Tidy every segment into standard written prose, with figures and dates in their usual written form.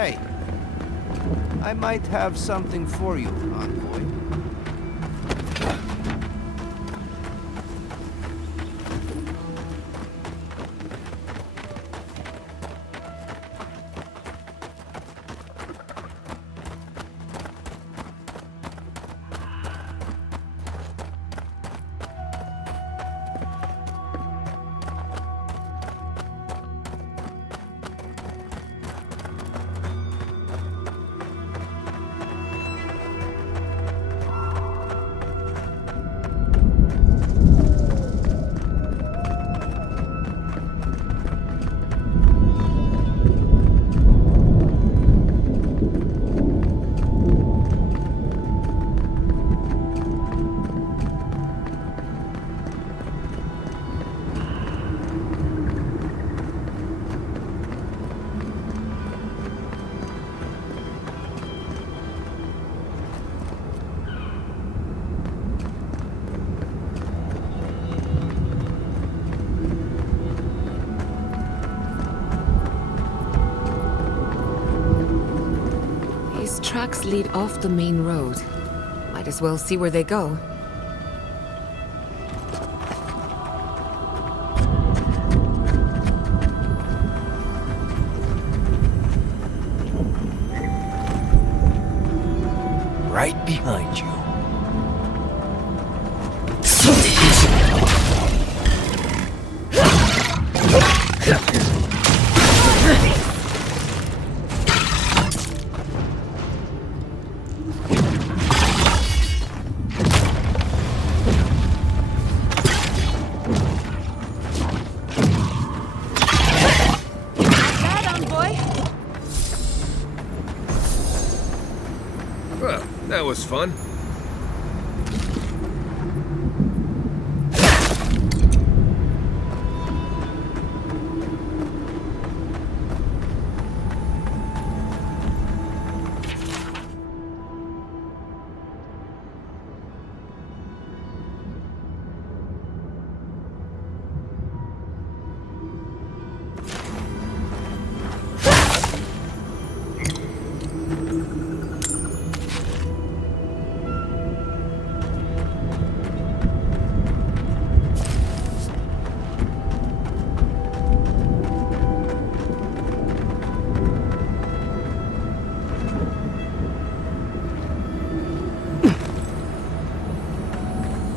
Hey, I might have something for you, envoy. Tracks lead off the main road. Might as well see where they go. Right behind you. Well, that was fun.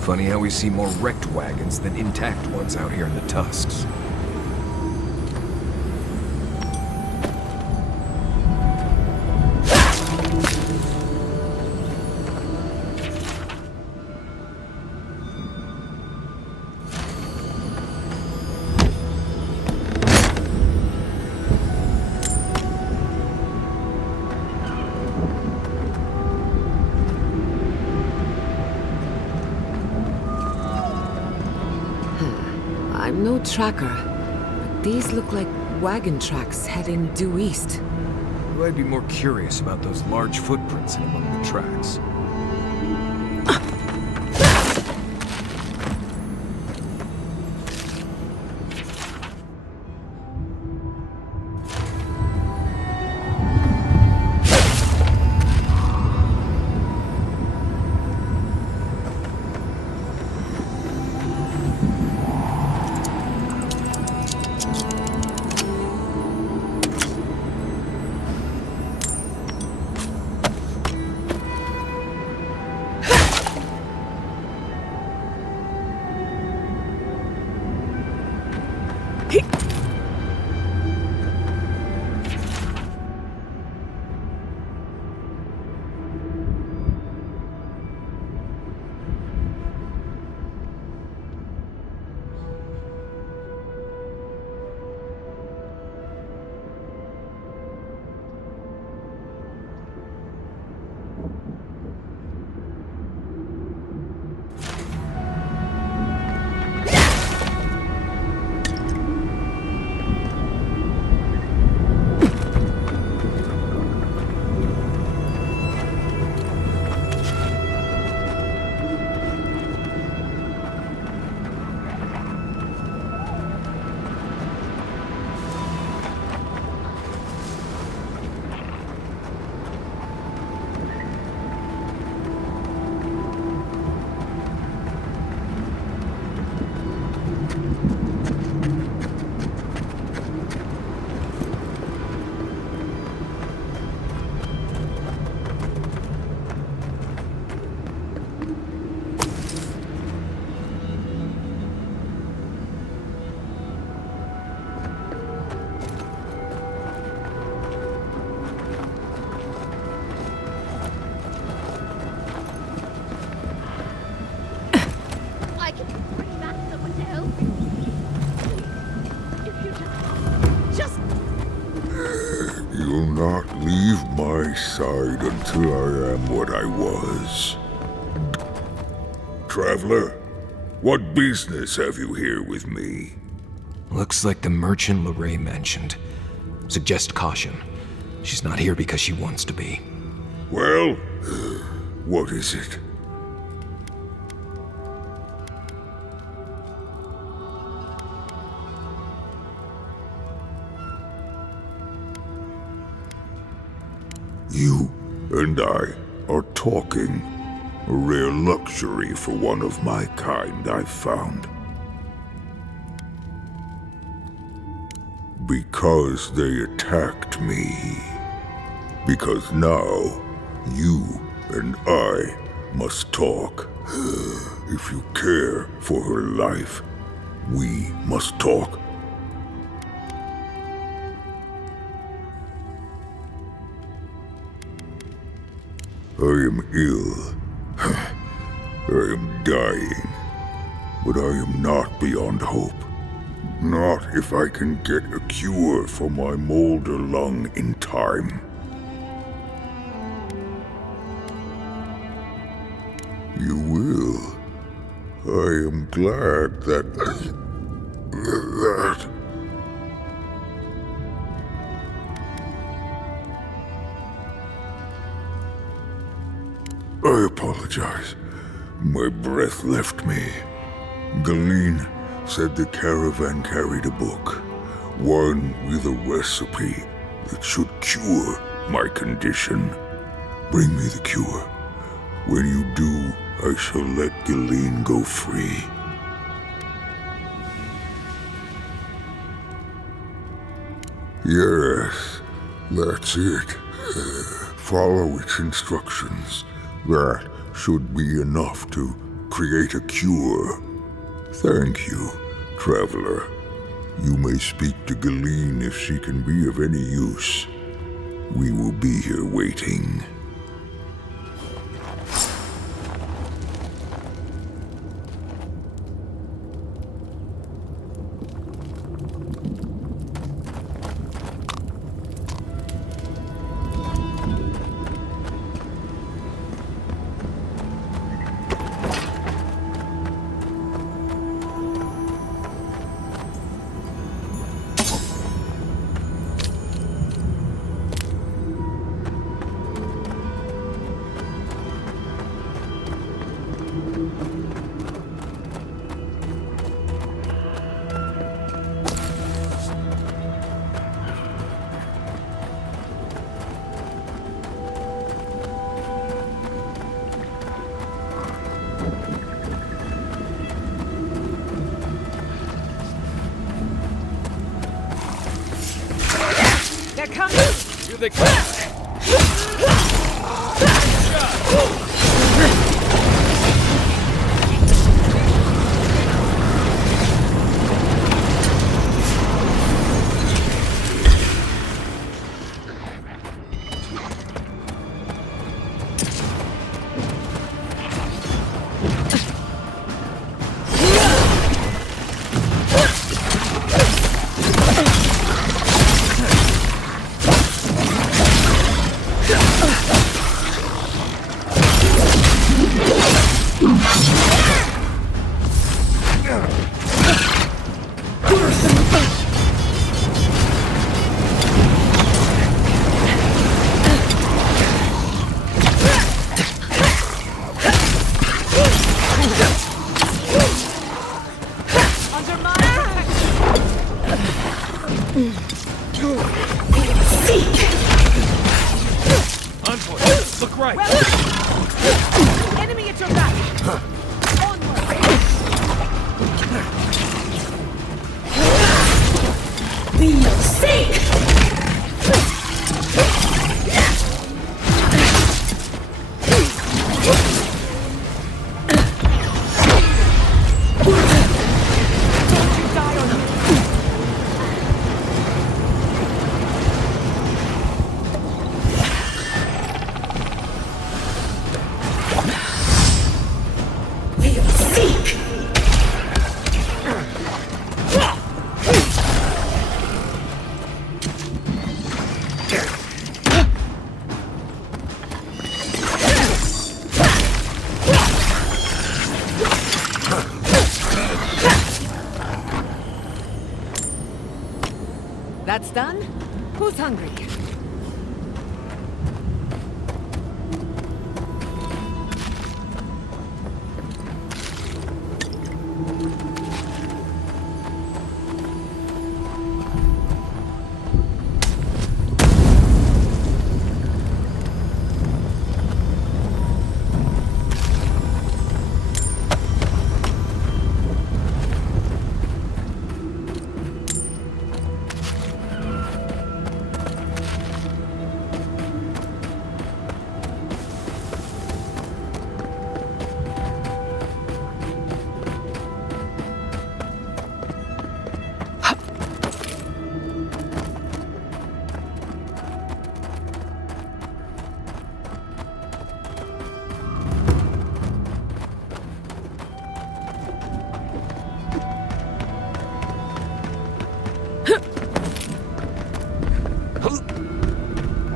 Funny how we see more wrecked wagons than intact ones out here in the tusks. I'm no tracker, but these look like wagon tracks heading due east. Well, I'd be more curious about those large footprints in among the tracks. You'll not leave my side until I am what I was. Traveler, what business have you here with me? Looks like the merchant Lorraine mentioned. Suggest caution. She's not here because she wants to be. Well, what is it? You and I are talking. A rare luxury for one of my kind, I've found. Because they attacked me. Because now, you and I must talk. If you care for her life, we must talk. I am ill. I am dying. But I am not beyond hope. Not if I can get a cure for my molder lung in time. You will. I am glad that... I apologize. My breath left me. Galawain said the caravan carried a book. One with a recipe that should cure my condition. Bring me the cure. When you do, I shall let Galawain go free. Yes, that's it. Follow its instructions. That should be enough to create a cure. Thank you, traveler. You may speak to Galawain if she can be of any use. We will be here waiting. They're coming! Here they come! Look right! Enemy at your back! Onward! We'll sink! Who's hungry?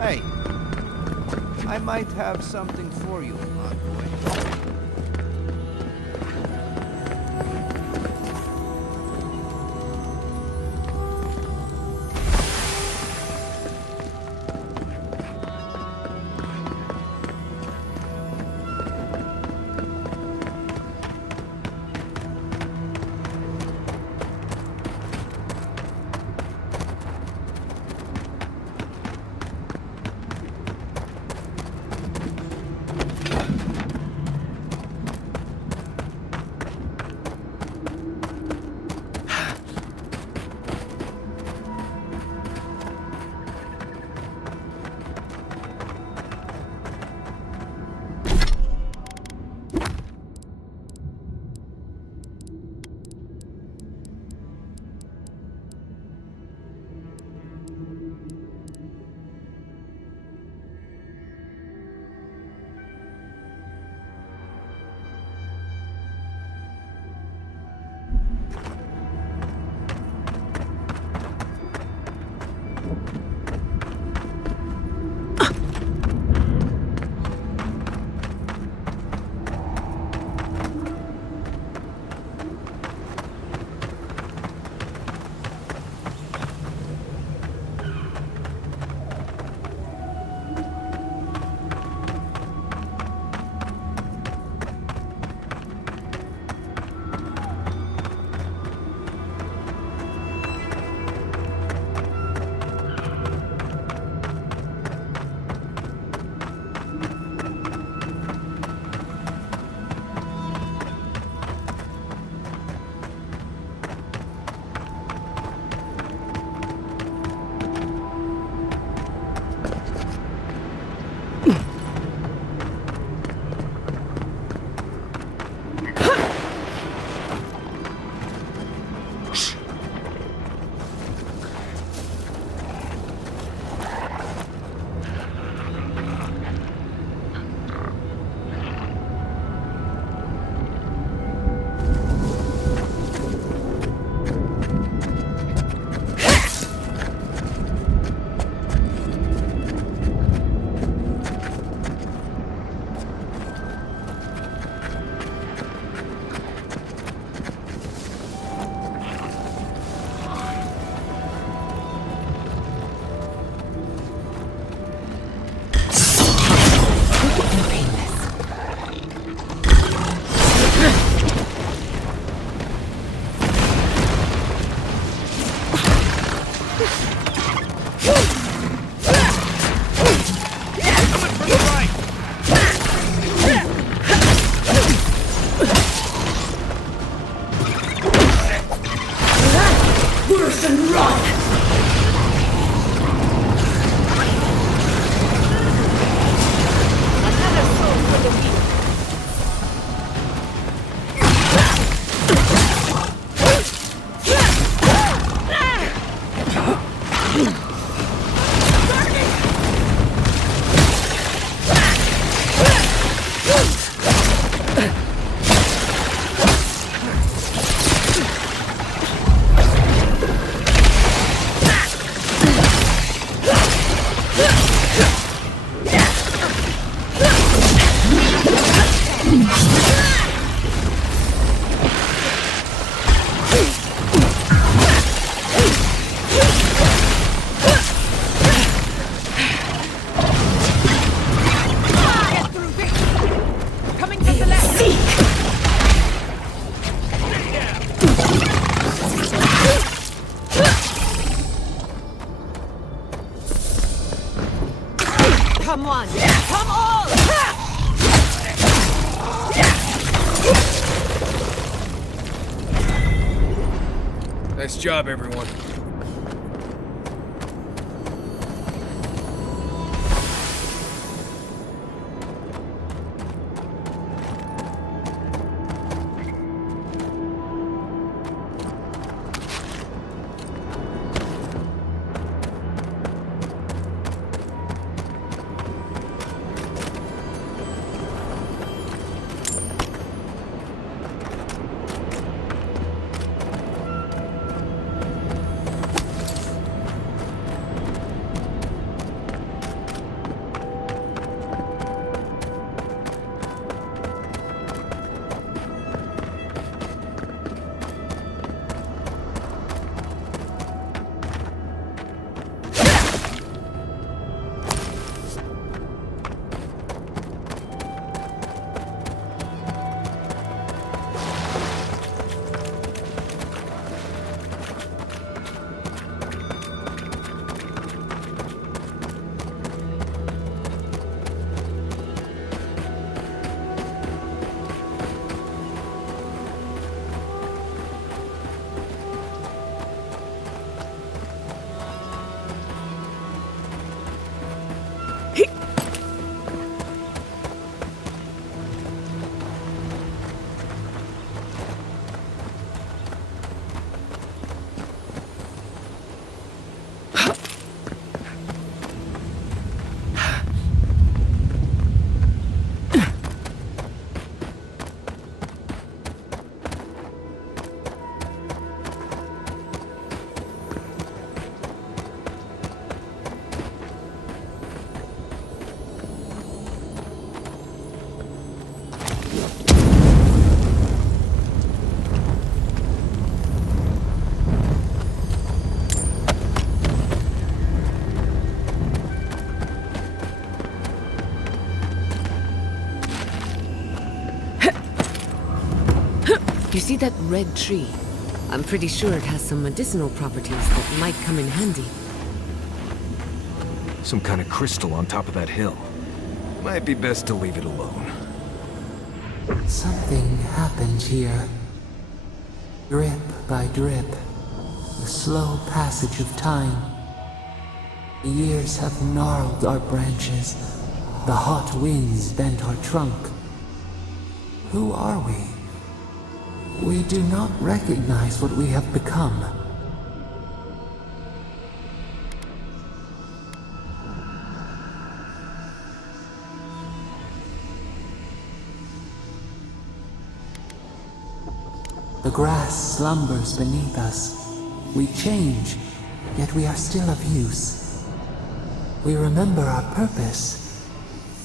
Hey, I might have something for you, envoy. Come one! Come all! Nice job, everyone. You see that red tree? I'm pretty sure it has some medicinal properties that might come in handy. Some kind of crystal on top of that hill. Might be best to leave it alone. Something happened here. Drip by drip. The slow passage of time. The years have gnarled our branches. The hot winds bent our trunk. Who are we? We do not recognize what we have become. The grass slumbers beneath us. We change, yet we are still of use. We remember our purpose.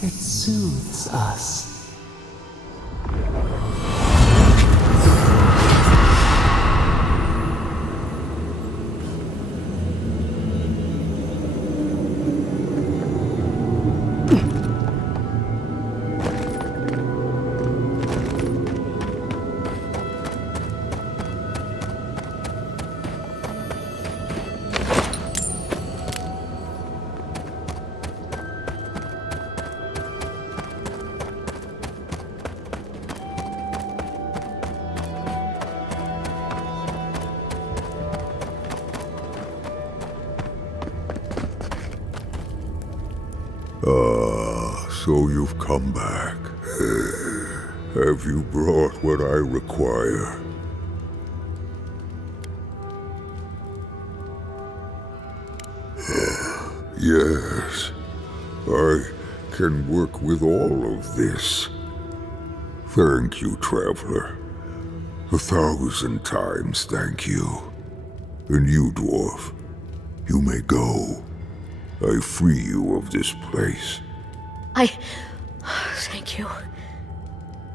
It soothes us. So you've come back. Have you brought what I require? Yes. I can work with all of this. Thank you, traveler. 1,000 times thank you. And you, dwarf, you may go. I free you of this place. Thank you.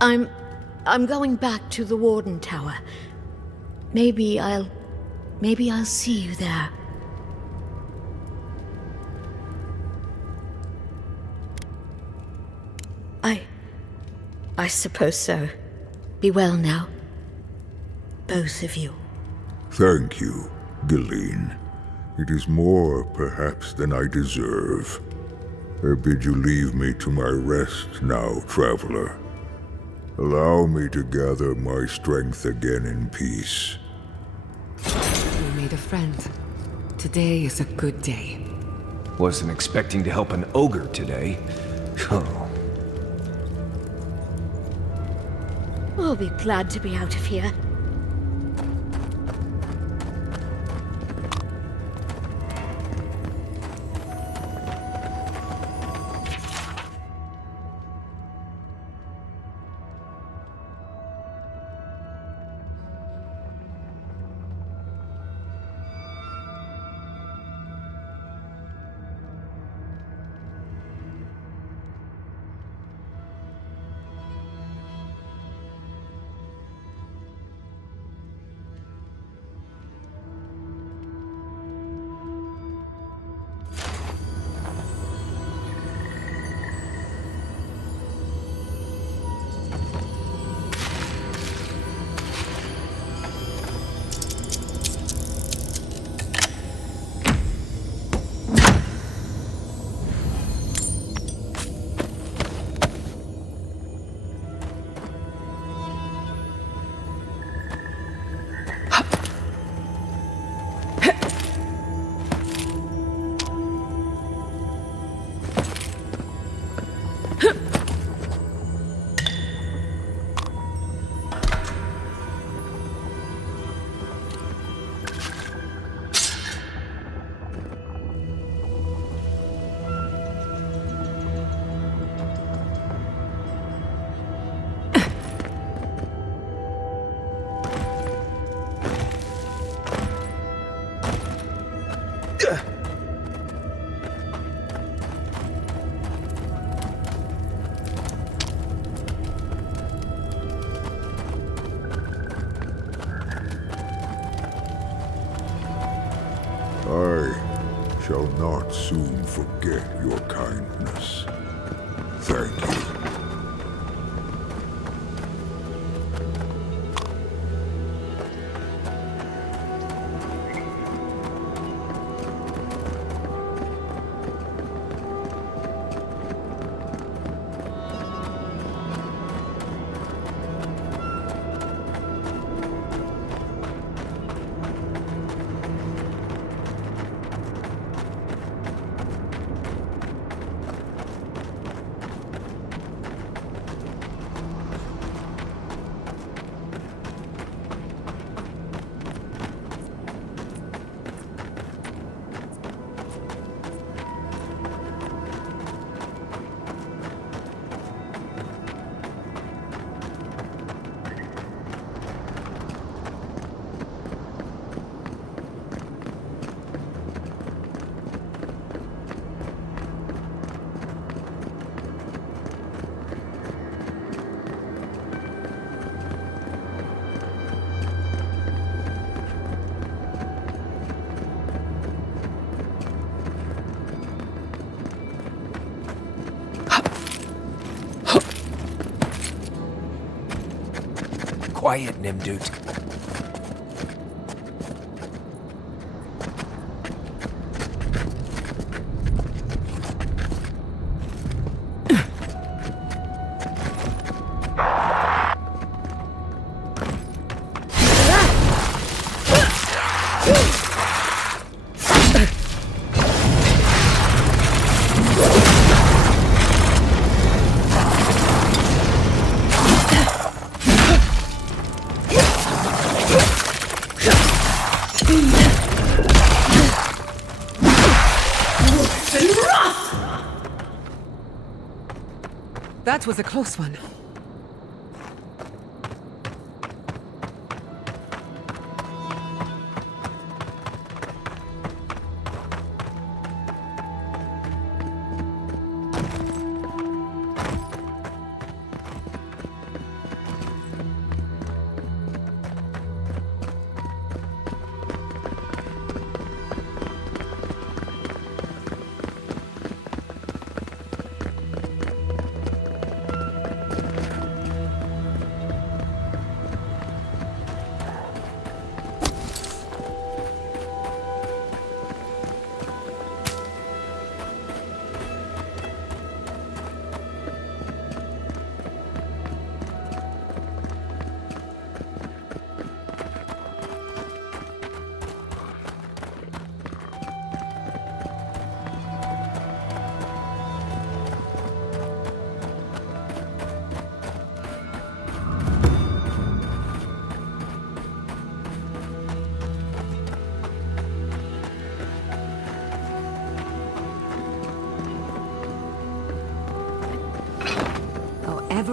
I'm going back to the Warden Tower. Maybe I'll see you there. I suppose so. Be well now. Both of you. Thank you, Galeen. It is more, perhaps, than I deserve. I bid you leave me to my rest now, traveler. Allow me to gather my strength again in peace. We made a friend. Today is a good day. Wasn't expecting to help an ogre today. Oh. I'll be glad to be out of here. I shall not soon forget your kindness. Thank you. Quiet, Nimdut. That was a close one.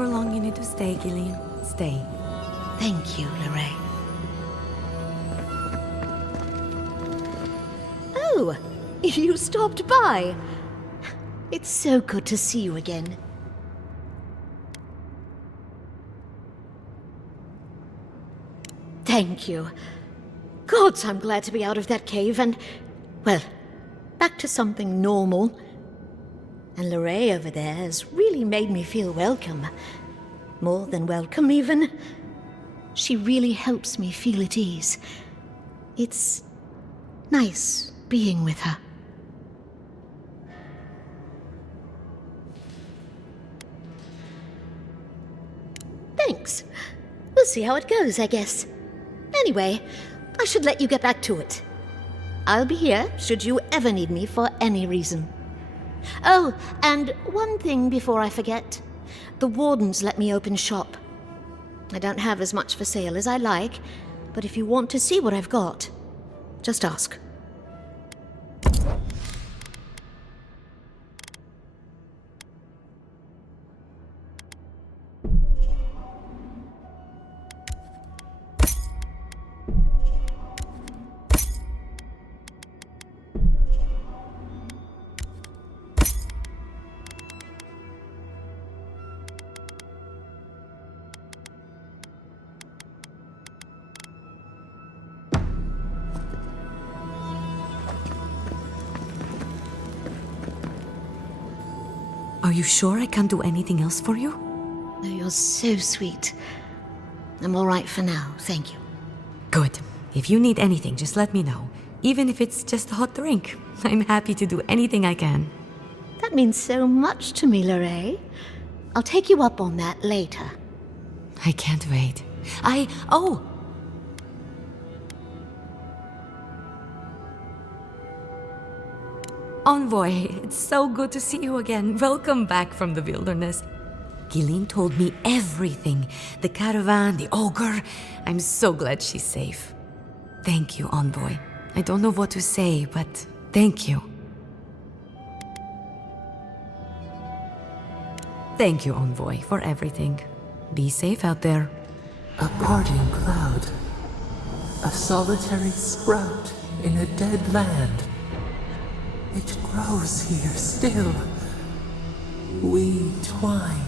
however long you need to stay, Gillian, stay. Thank you, Lorraine. Oh, you stopped by. It's so good to see you again. Thank you. Gods, I'm glad to be out of that cave and, well, back to something normal. And Lorraine over there has really made me feel welcome. More than welcome, even. She really helps me feel at ease. It's nice being with her. Thanks. We'll see how it goes, I guess. Anyway, I should let you get back to it. I'll be here should you ever need me for any reason. Oh, and one thing before I forget. The wardens let me open shop. I don't have as much for sale as I like, but if you want to see what I've got, just ask. Are you sure I can't do anything else for you? Oh, you're so sweet. I'm all right for now, thank you. Good. If you need anything, just let me know. Even if it's just a hot drink. I'm happy to do anything I can. That means so much to me, Lorraine. I'll take you up on that later. I can't wait. Envoy, it's so good to see you again. Welcome back from the wilderness. Gillian told me everything. The caravan, the ogre. I'm so glad she's safe. Thank you, Envoy. I don't know what to say, but thank you. Thank you, Envoy, for everything. Be safe out there. A parting cloud. A solitary sprout in a dead land. It grows here still. We twine.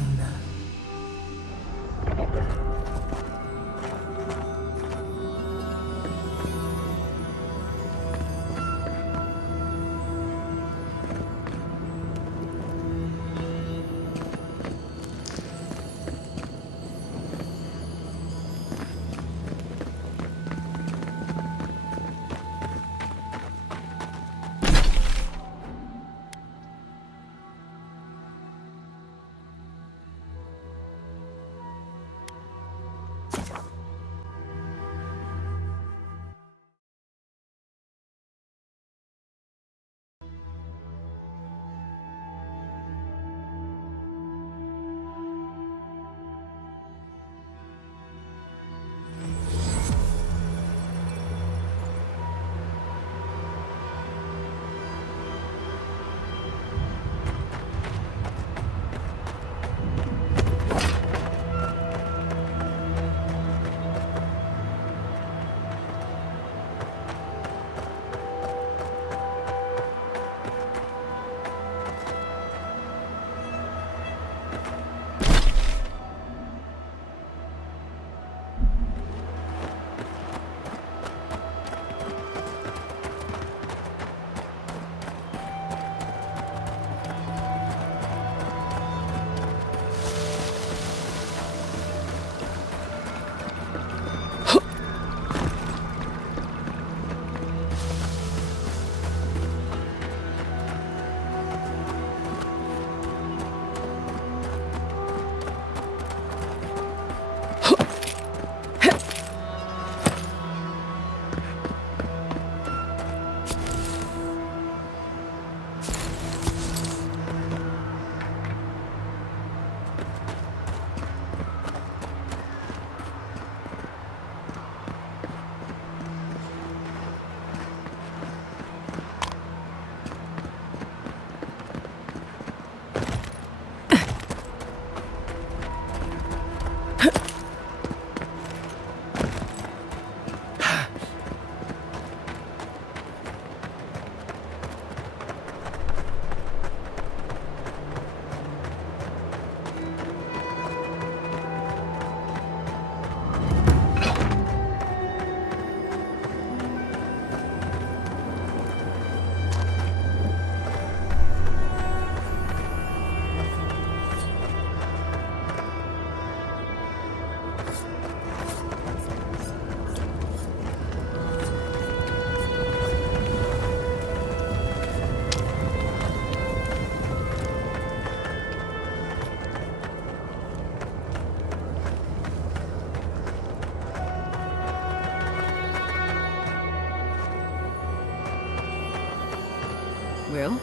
Well,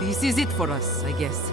this is it for us, I guess.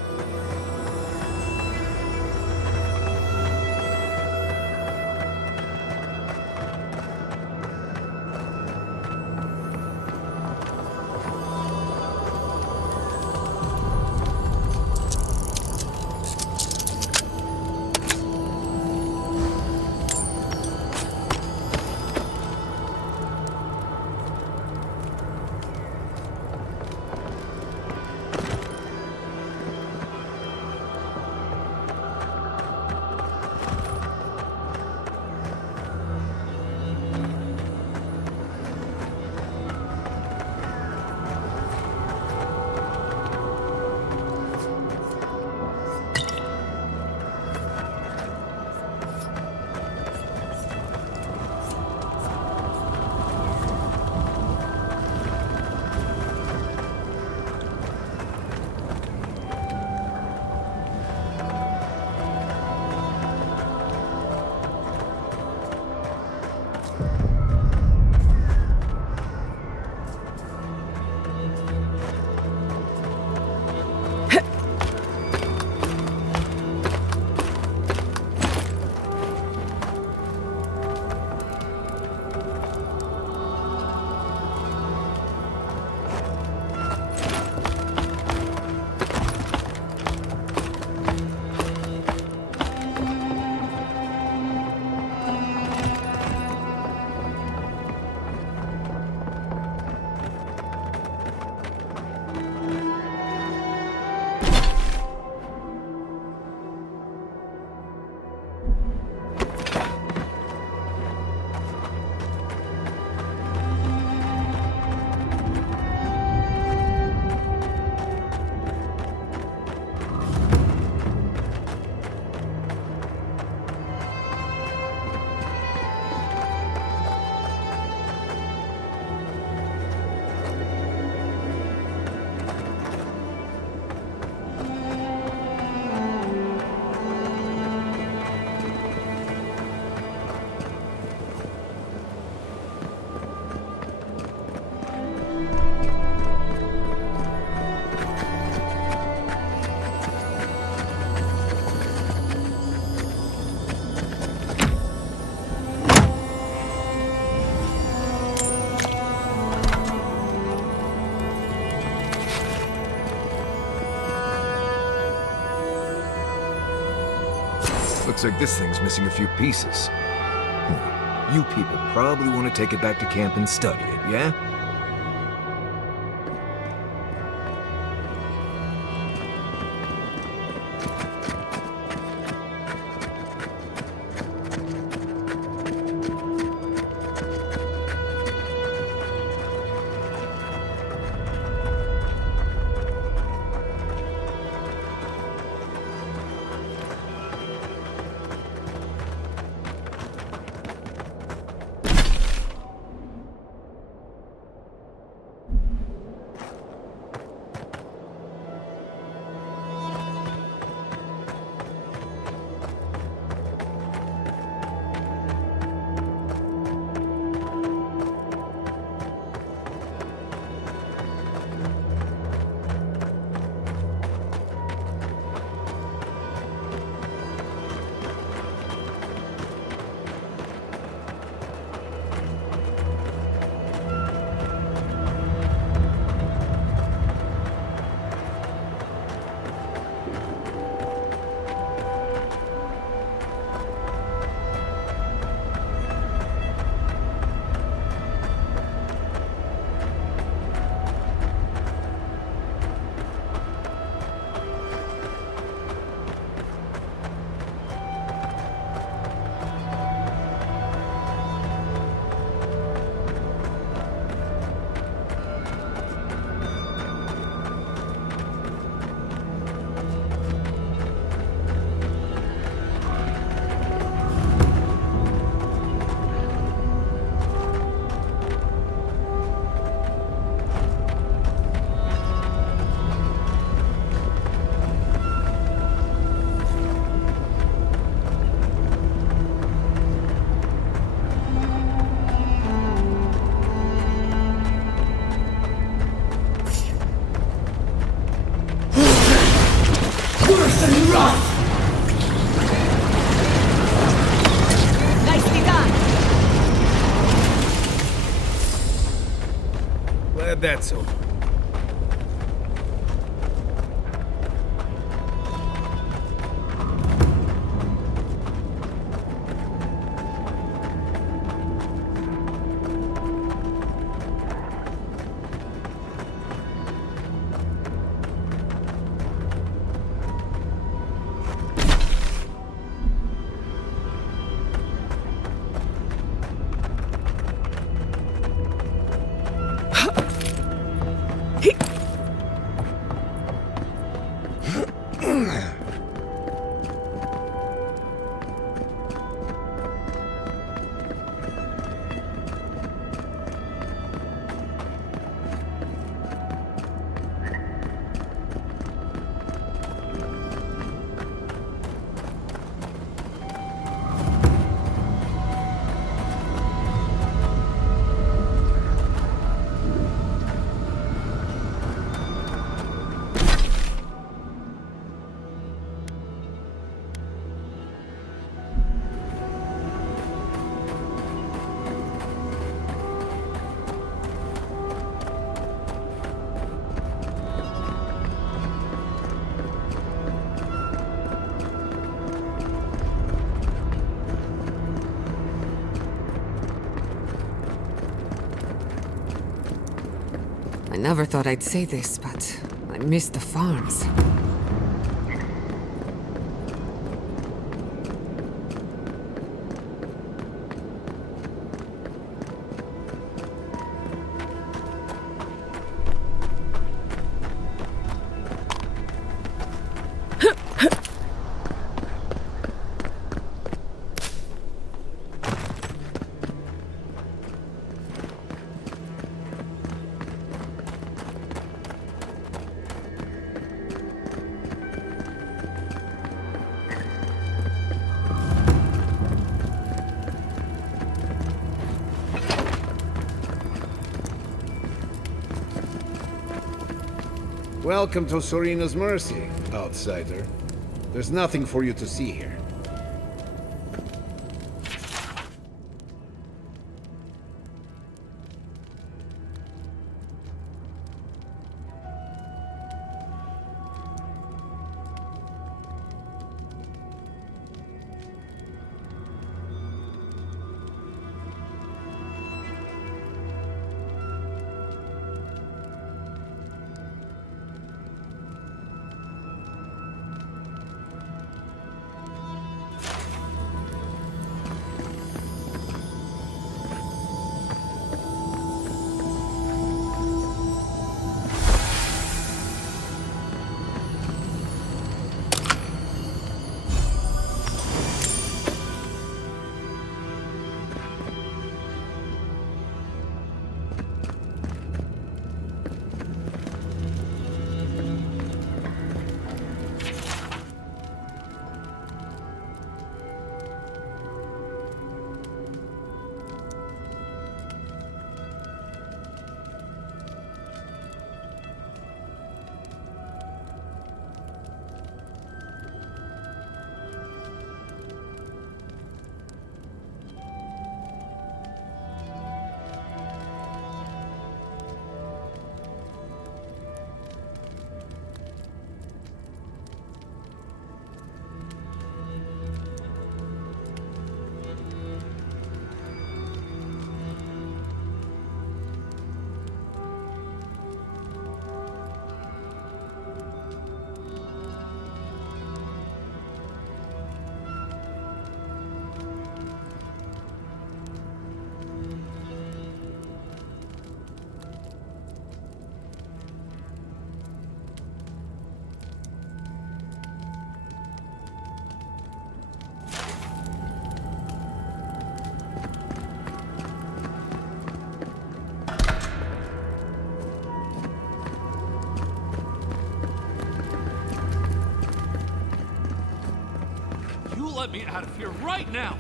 Looks like this thing's missing a few pieces. You people probably want to take it back to camp and study it, yeah? worse than rot! Nicely done! Glad that's over. I never thought I'd say this, but I miss the farms. Welcome to Serina's Mercy, outsider. There's nothing for you to see here. Let me out of here right now!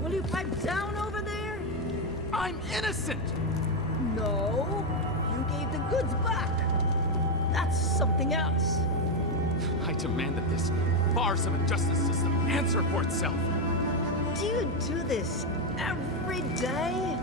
Will you pipe down over there? I'm innocent! No, you gave the goods back. That's something else. I demand that this farce of a justice system answer for itself. Do you do this every day?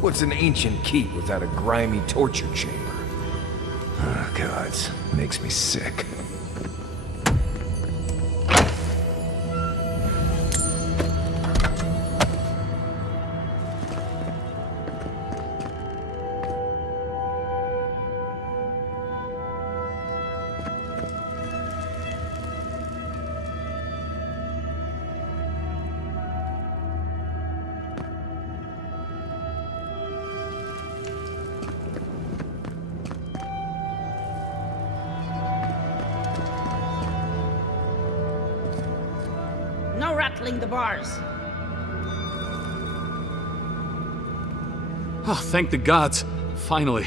What's an ancient keep without a grimy torture chamber? Oh, gods, makes me sick. No rattling the bars. Oh, thank the gods. Finally.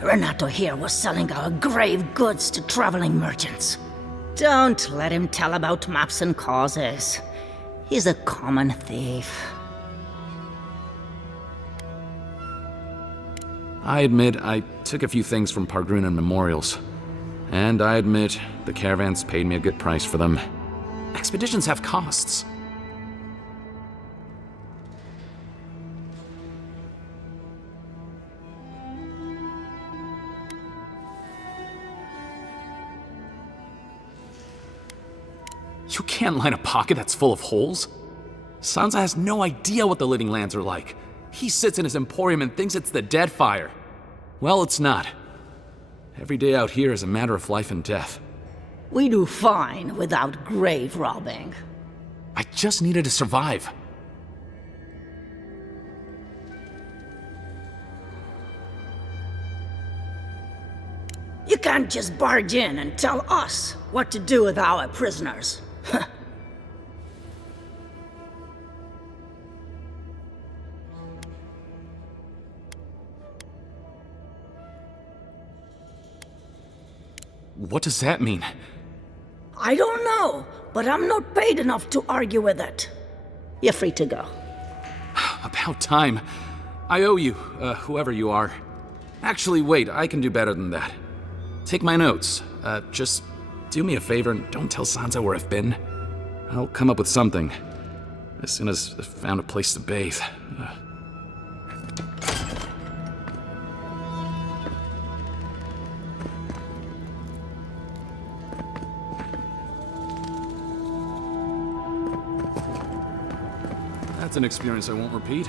Renato here was selling our grave goods to traveling merchants. Don't let him tell about maps and causes. He's a common thief. I admit I took a few things from Pargrunan memorials. And I admit the caravans paid me a good price for them. Expeditions have costs. You can't line a pocket that's full of holes. Sansa has no idea what the living lands are like. He sits in his emporium and thinks it's the Deadfire. Well, it's not. Every day out here is a matter of life and death. We do fine without grave robbing. I just needed to survive. You can't just barge in and tell us what to do with our prisoners. What does that mean? I don't know, but I'm not paid enough to argue with it. You're free to go. About time. I owe you, whoever you are. Actually, wait, I can do better than that. Take my notes. Just do me a favor and don't tell Sansa where I've been. I'll come up with something. As soon as I've found a place to bathe. That's an experience I won't repeat.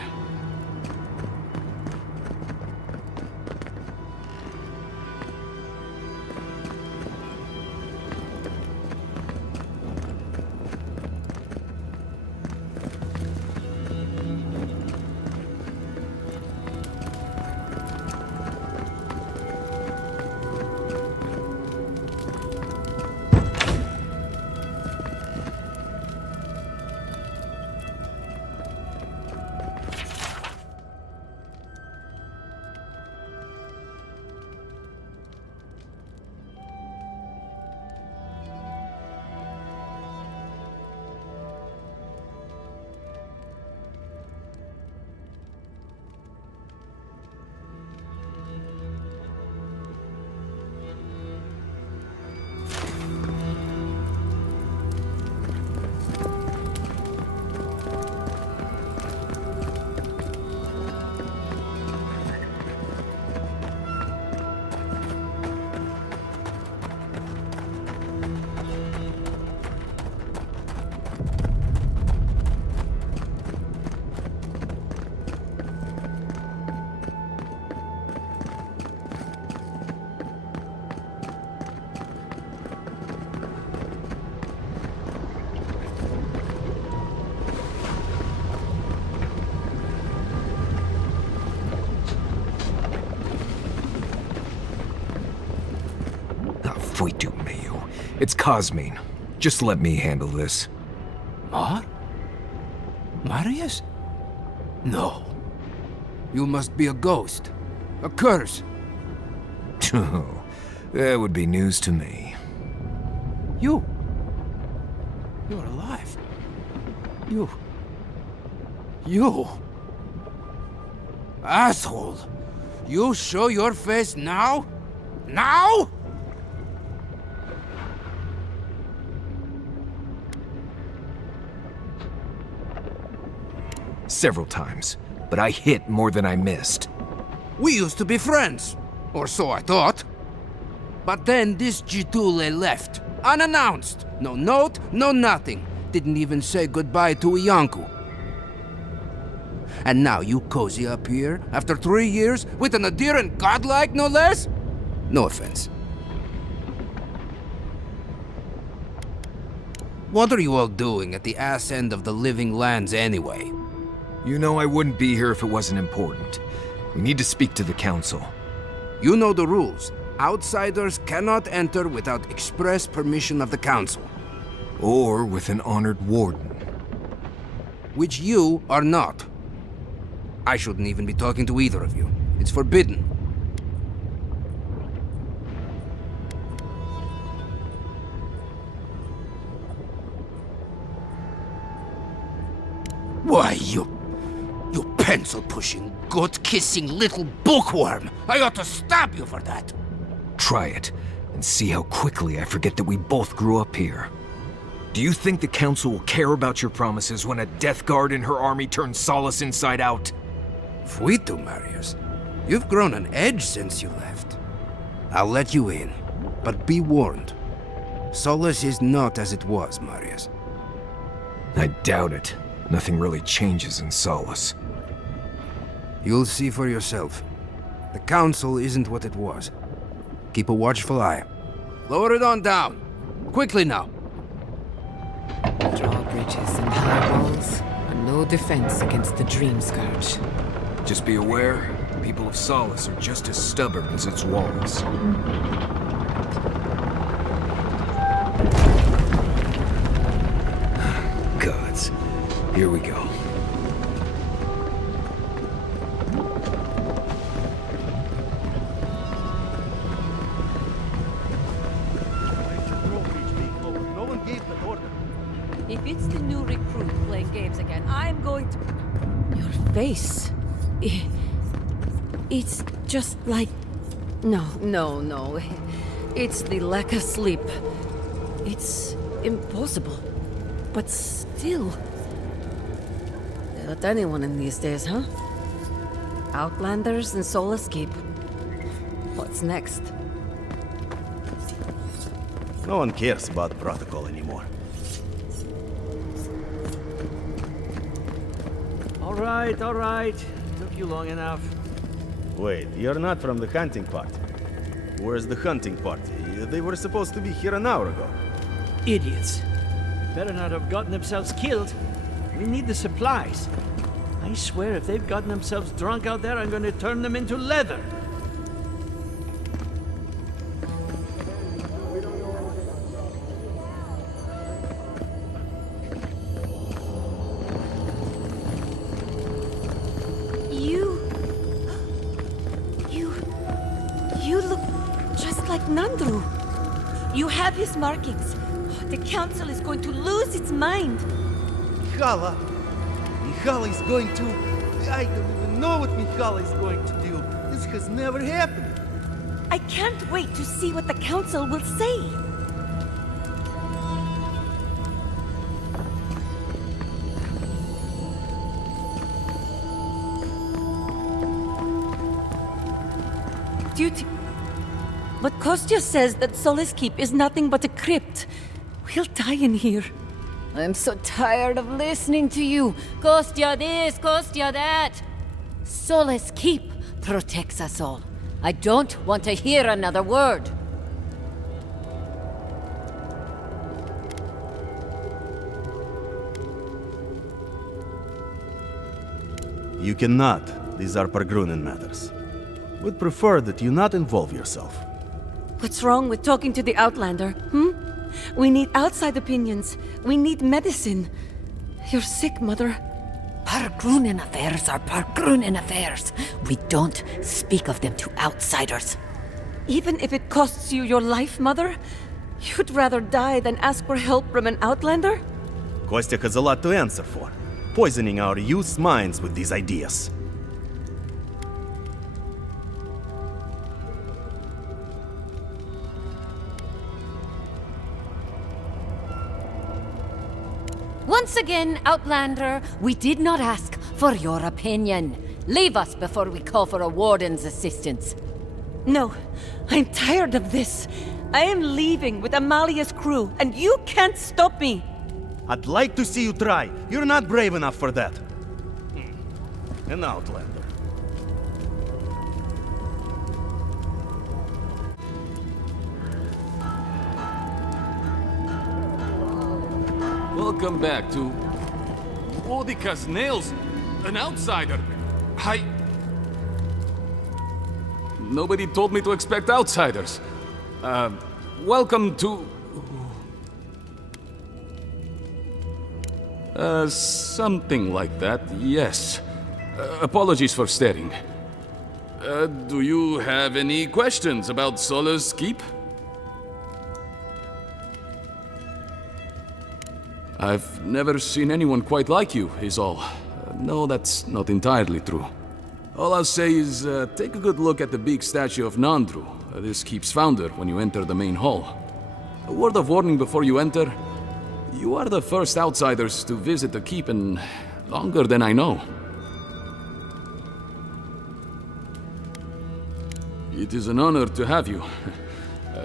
It's Cosmine. Just let me handle this. Mar? Marius? No. You must be a ghost. A curse. Oh, that would be news to me. You're alive. You... Asshole! You show your face now? Now? Several times, but I hit more than I missed. We used to be friends. Or so I thought. But then this Gitule left. Unannounced. No note, no nothing. Didn't even say goodbye to Iancu. And now you cozy up here, after 3 years, with an Aedyr and godlike, no less? No offense. What are you all doing at the ass end of the living lands anyway? You know I wouldn't be here if it wasn't important. We need to speak to the council. You know the rules. Outsiders cannot enter without express permission of the council. Or with an honored warden. Which you are not. I shouldn't even be talking to either of you. It's forbidden. Why, you pencil-pushing, goat-kissing little bookworm! I ought to stab you for that! Try it, and see how quickly I forget that we both grew up here. Do you think the council will care about your promises when a death guard in her army turns Solace inside out? Fuito, Marius. You've grown an edge since you left. I'll let you in, but be warned. Solace is not as it was, Marius. I doubt it. Nothing really changes in Solace. You'll see for yourself. The council isn't what it was. Keep a watchful eye. Lower it on down. Quickly now. Drawbridges and high walls are no defense against the Dream Scourge. Just be aware, people of Solace are just as stubborn as its walls. Gods. Here we go. If it's the new recruit playing games again, I'm going to... Your face. It's just like... No. It's the lack of sleep. It's impossible. But still... Let anyone in these days, huh? Outlanders and Solace Keep. What's next? No one cares about protocol anymore. All right. Took you long enough. Wait, you're not from the hunting party. Where's the hunting party? They were supposed to be here an hour ago. Idiots. Better not have gotten themselves killed. We need the supplies. I swear if they've gotten themselves drunk out there, I'm going to turn them into leather. You look just like Nandru. You have his markings. The council is going to lose its mind. Mihala is going to... I don't even know what Mihala is going to do. This has never happened. I can't wait to see what the council will say. Duty. But Kostya says that Solace Keep is nothing but a crypt. We'll die in here. I'm so tired of listening to you. Kostya this, Kostya that. Solace Keep protects us all. I don't want to hear another word. You cannot. These are Pargrunen matters. Would prefer that you not involve yourself. What's wrong with talking to the Outlander, We need outside opinions. We need medicine. You're sick, Mother. Pargrunen affairs are Pargrunen affairs. We don't speak of them to outsiders. Even if it costs you your life, Mother? You'd rather die than ask for help from an outlander? Kostya has a lot to answer for, poisoning our youth's minds with these ideas. Once again, Outlander, we did not ask for your opinion. Leave us before we call for a warden's assistance. No, I'm tired of this. I am leaving with Amalia's crew, and you can't stop me. I'd like to see you try. You're not brave enough for that. An outlander. Welcome back to Odika's nails. An outsider. Nobody told me to expect outsiders. Welcome to... something like that, yes. Apologies for staring. Do you have any questions about Sola's keep? I've never seen anyone quite like you, is all. No, that's not entirely true. All I'll say is, take a good look at the big statue of Nandru, this keep's founder, when you enter the main hall. A word of warning before you enter. You are the first outsiders to visit the keep in longer than I know. It is an honor to have you.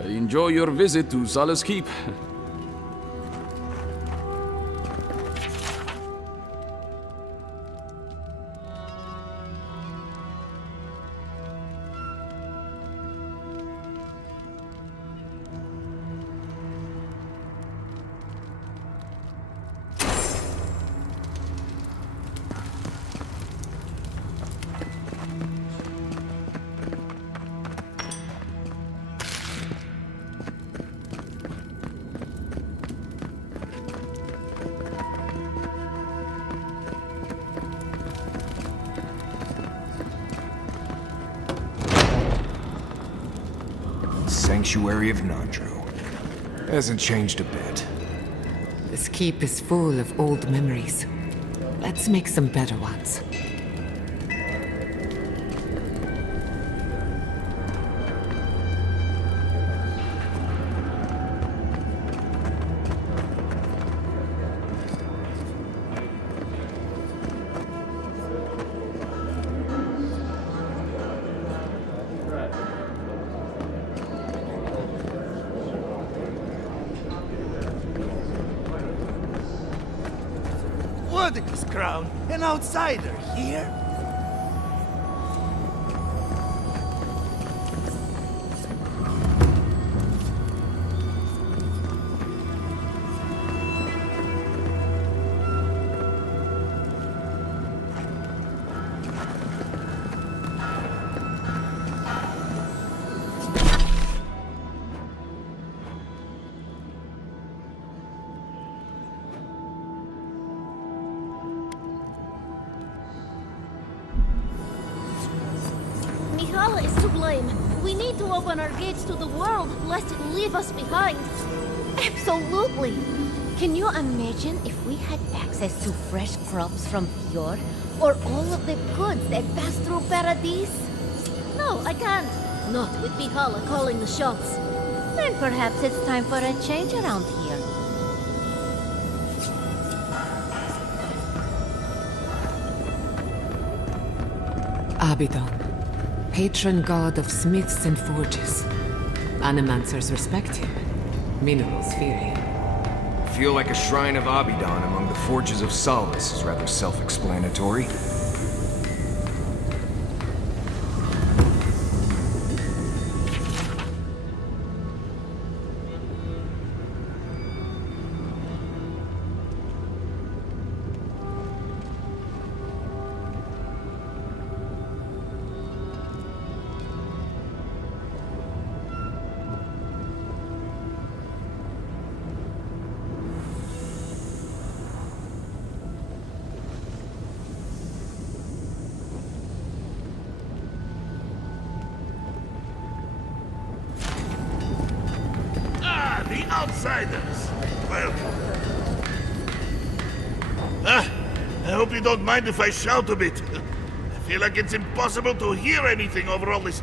Enjoy your visit to Sola's keep. Sanctuary of Nandru. Hasn't changed a bit. This keep is full of old memories. Let's make some better ones. Odika's crown, an outsider here? Is to blame. We need to open our gates to the world, lest it leave us behind. Absolutely. Can you imagine if we had access to fresh crops from Fjord, or all of the goods that pass through Paradise? No, I can't. Not with Pihala calling the shots. Then perhaps it's time for a change around here. Abaddon. Patron god of smiths and forges. Animancers respect him. Minerals fear him. Feel like a shrine of Abaddon among the forges of Solace is rather self-explanatory. outsiders. Welcome. I hope you don't mind if I shout a bit. I feel like it's impossible to hear anything over all this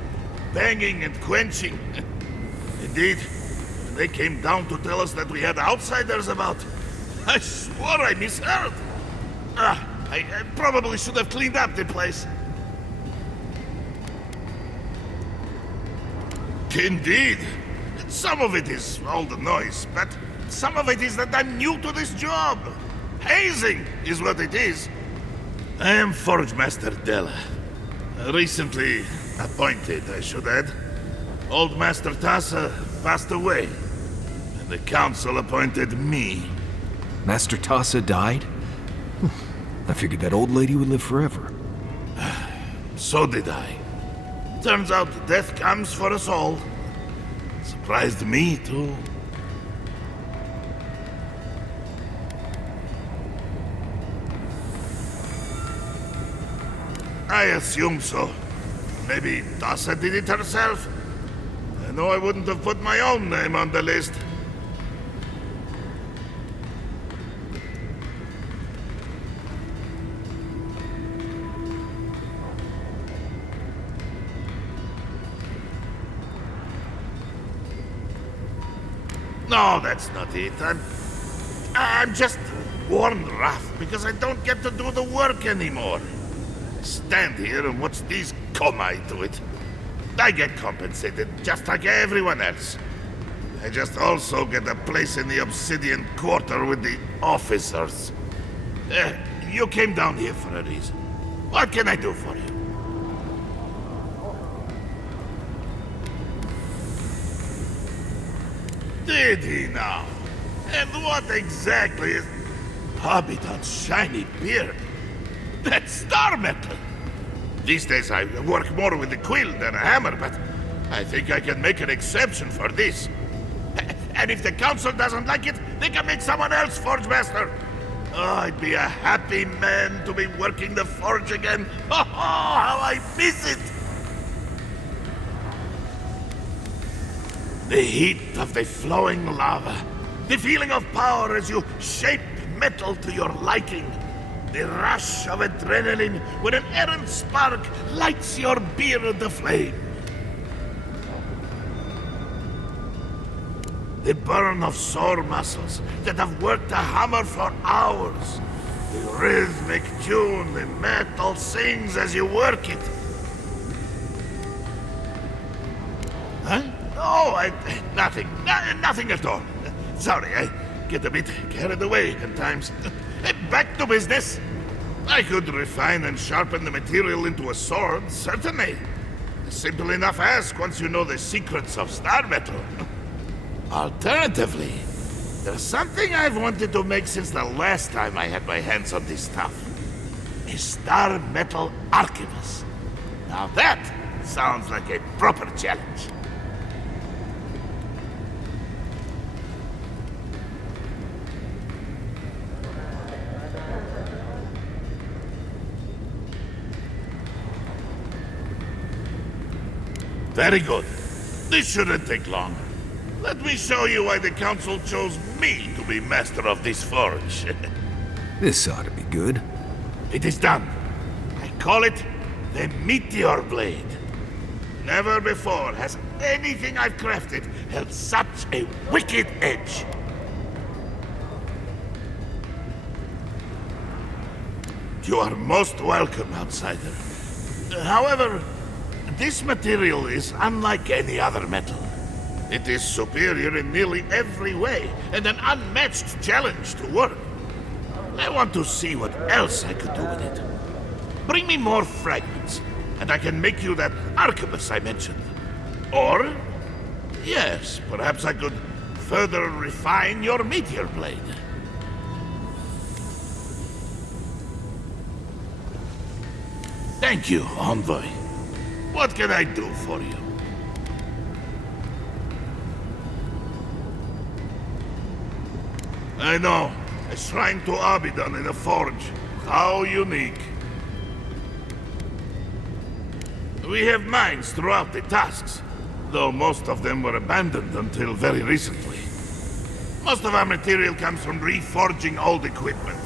banging and quenching. Indeed, when they came down to tell us that we had outsiders about, I swore I misheard. I probably should have cleaned up the place. Indeed. Some of it is all the noise, but some of it is that I'm new to this job. Hazing is what it is. I am Forge Master Della. Recently appointed, I should add. Old Master Tassa passed away, and the council appointed me. Master Tassa died? I figured that old lady would live forever. So did I. Turns out death comes for us all. Surprised me, too. I assume so. Maybe Tassa did it herself. I know I wouldn't have put my own name on the list. No, that's not it. I'm just worn rough because I don't get to do the work anymore. I stand here and watch these comai do it. I get compensated just like everyone else. I just also get a place in the Obsidian Quarter with the officers. You came down here for a reason. What can I do for you? Did he now? And what exactly is Abaddon's shiny beard? That's star metal! These days I work more with a quill than a hammer, but I think I can make an exception for this. And if the council doesn't like it, they can make someone else Forge Master. Oh, I'd be a happy man to be working the forge again. Oh, how I miss it! The heat of the flowing lava. The feeling of power as you shape metal to your liking. The rush of adrenaline when an errant spark lights your beard aflame. The burn of sore muscles that have worked a hammer for hours. The rhythmic tune the metal sings as you work it. Huh? Oh, nothing. Nothing at all. Sorry, I get a bit carried away at times. Back to business. I could refine and sharpen the material into a sword, certainly. A simple enough ask once you know the secrets of star metal. Alternatively, there's something I've wanted to make since the last time I had my hands on this stuff. A star metal arquebus. Now that sounds like a proper challenge. Very good. This shouldn't take long. Let me show you why the council chose me to be master of this forge. This ought to be good. It is done. I call it the Meteor Blade. Never before has anything I've crafted held such a wicked edge. You are most welcome, outsider. However, this material is unlike any other metal. It is superior in nearly every way, and an unmatched challenge to work. I want to see what else I could do with it. Bring me more fragments, and I can make you that arquebus I mentioned. Or, yes, perhaps I could further refine your meteor blade. Thank you, Envoy. What can I do for you? I know. A shrine to Abaddon in a forge. How unique. We have mines throughout the tasks, though most of them were abandoned until very recently. Most of our material comes from reforging old equipment.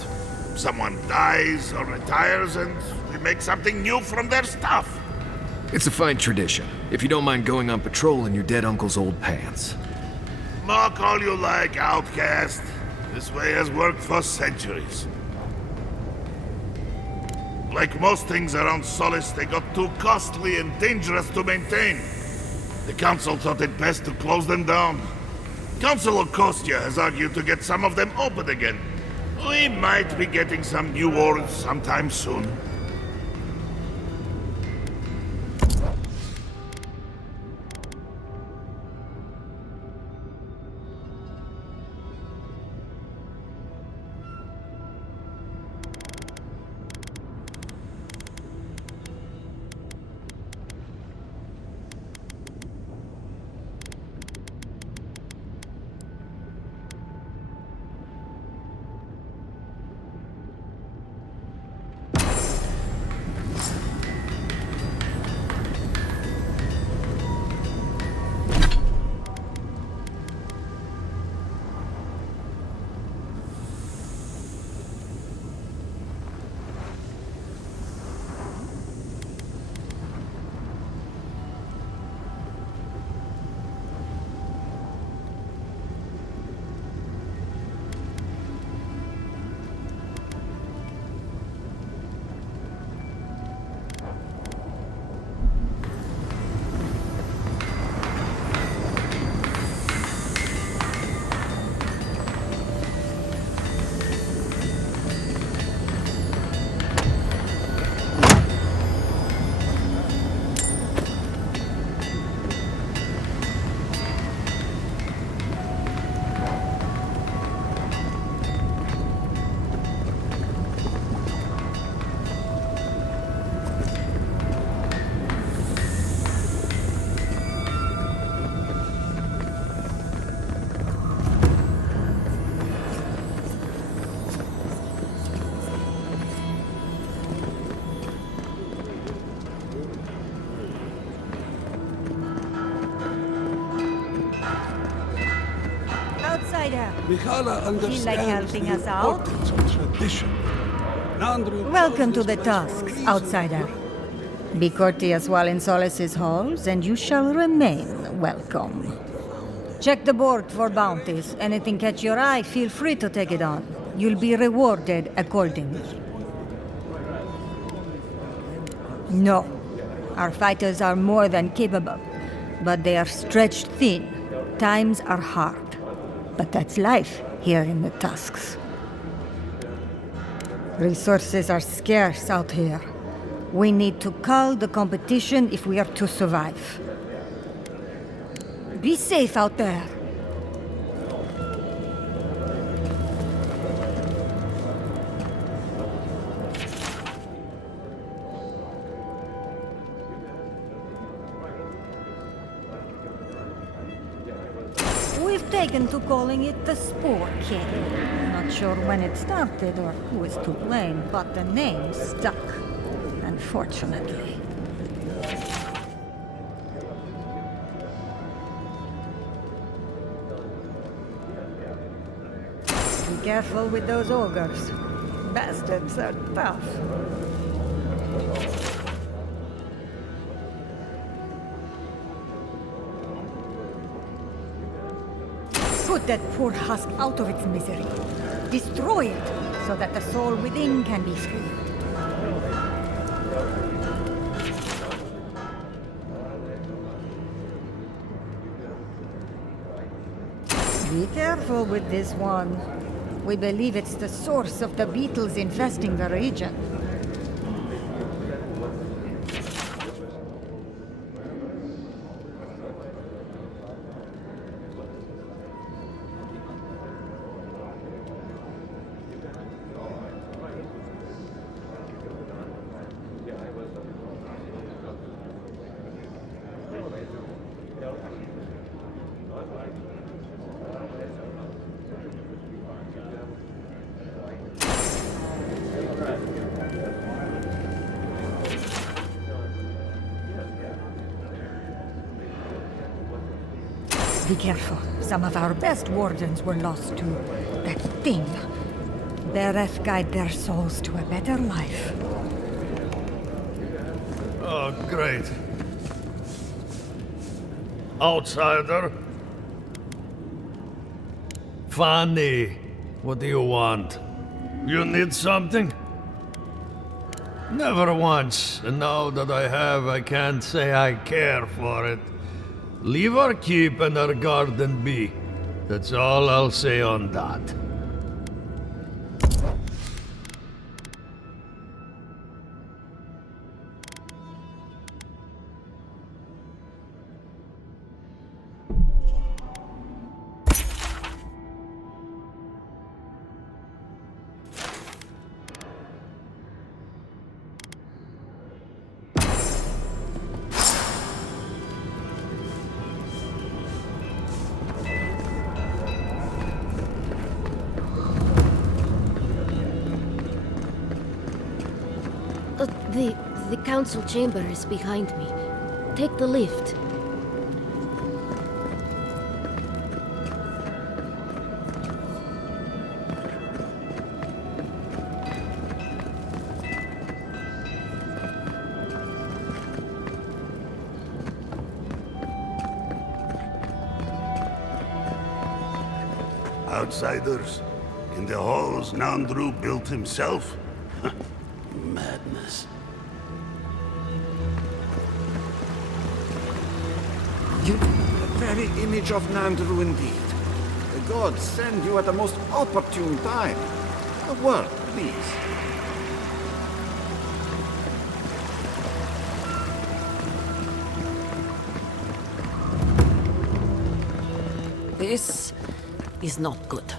Someone dies or retires and we make something new from their stuff. It's a fine tradition, if you don't mind going on patrol in your dead uncle's old pants. Mock all you like, outcast. This way has worked for centuries. Like most things around Solace, they got too costly and dangerous to maintain. The Council thought it best to close them down. Council of Kostya has argued to get some of them open again. We might be getting some new ores sometime soon. Mikhala understands Feel like helping us out? importance of tradition. Welcome to the Tusks, outsider. Be courteous while in Solace's halls, and you shall remain welcome. Check the board for bounties. Anything catch your eye, feel free to take it on. You'll be rewarded accordingly. No, our fighters are more than capable, but they are stretched thin. Times are hard. But that's life here in the Tusks. Resources are scarce out here. We need to cull the competition if we are to survive. Be safe out there. We've taken to calling it the Spore King. Not sure when it started or who is to blame, but the name stuck. Unfortunately. Be careful with those ogres. Bastards are tough. Put that poor husk out of its misery. Destroy it, so that the soul within can be freed. Be careful with this one. We believe it's the source of the beetles infesting the region. Be careful. Some of our best wardens were lost to that thing. Bereth guide their souls to a better life. Oh, great. Outsider? Fanny, what do you want? You need something? Never once, and now that I have, I can't say I care for it. Leave our keep and our garden be. That's all I'll say on that. The council chamber is behind me. Take the lift. Outsiders? In the halls Nandru built himself? Madness. You, the very image of Nandru indeed. The gods send you at the most opportune time. A word, please. This is not good.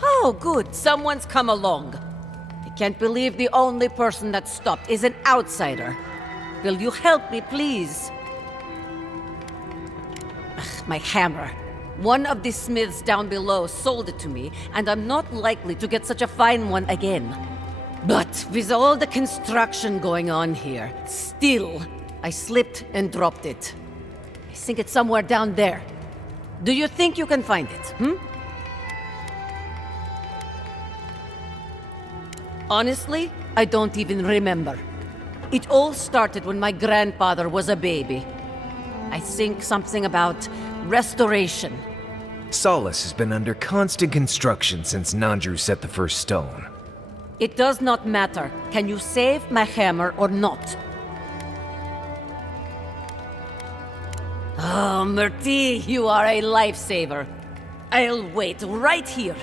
Oh, good. Someone's come along. I can't believe the only person that stopped is an outsider. Will you help me, please? Ugh, my hammer. One of the smiths down below sold it to me, and I'm not likely to get such a fine one again. But with all the construction going on here, still, I slipped and dropped it. I think it's somewhere down there. Do you think you can find it, Honestly, I don't even remember. It all started when my grandfather was a baby. I think something about restoration. Solace has been under constant construction since Nandru set the first stone. It does not matter. Can you save my hammer or not? Oh, Murti, you are a lifesaver. I'll wait right here.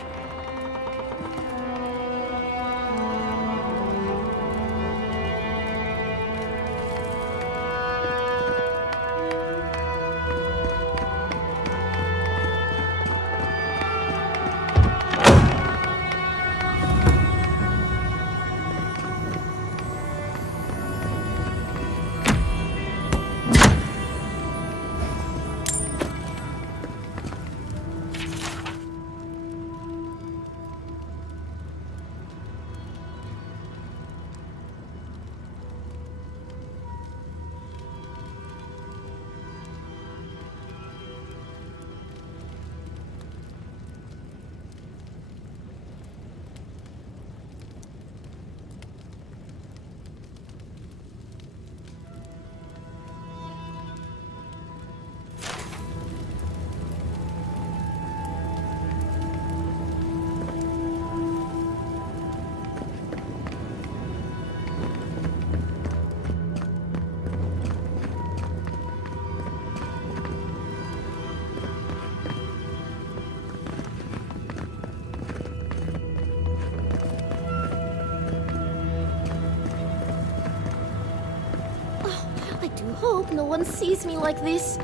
Hope no one sees me like this.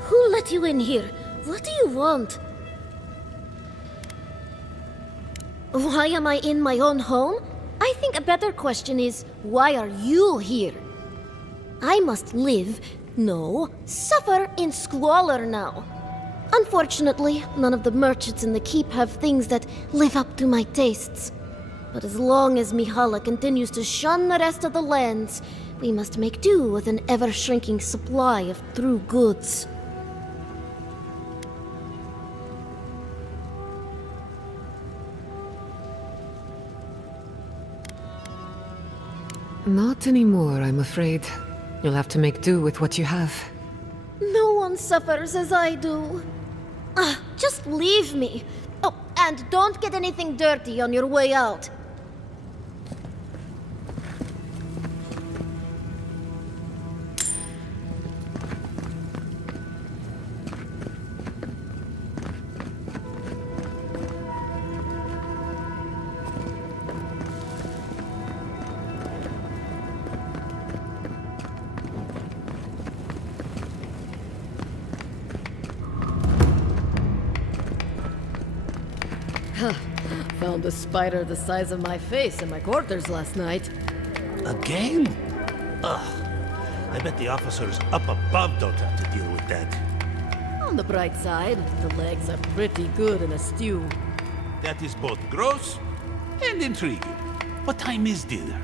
Who let you in here? What do you want? Why am I in my own home? I think a better question is, why are you here? I must live, no, suffer in squalor now. Unfortunately, none of the merchants in the keep have things that live up to my tastes. But as long as Mihala continues to shun the rest of the lands, We must make do with an ever-shrinking supply of true goods. Not anymore, I'm afraid. You'll have to make do with what you have. No one suffers as I do. Just leave me. Oh, and don't get anything dirty on your way out. Found a spider the size of my face in my quarters last night. Again? Ugh. I bet the officers up above don't have to deal with that. On the bright side, the legs are pretty good in a stew. That is both gross and intriguing. What time is dinner?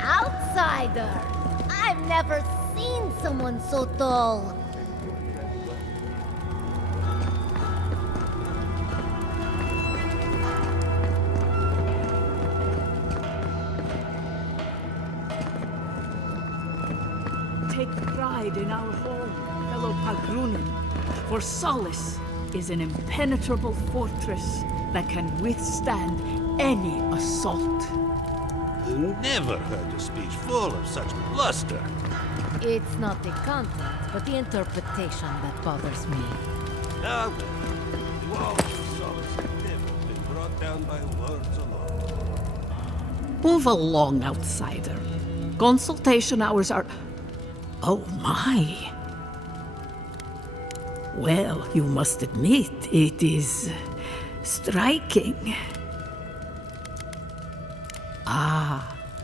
Outsider! I've never seen someone so tall. Take pride in our home, fellow Pagrunen, for Solace is an impenetrable fortress that can withstand any assault. Never heard a speech full of such bluster. It's not the content, but the interpretation that bothers me. Ah, well, the walls of Solace have never been brought down by words alone. Move along, outsider. Consultation hours are... Oh my! Well, you must admit, it is striking.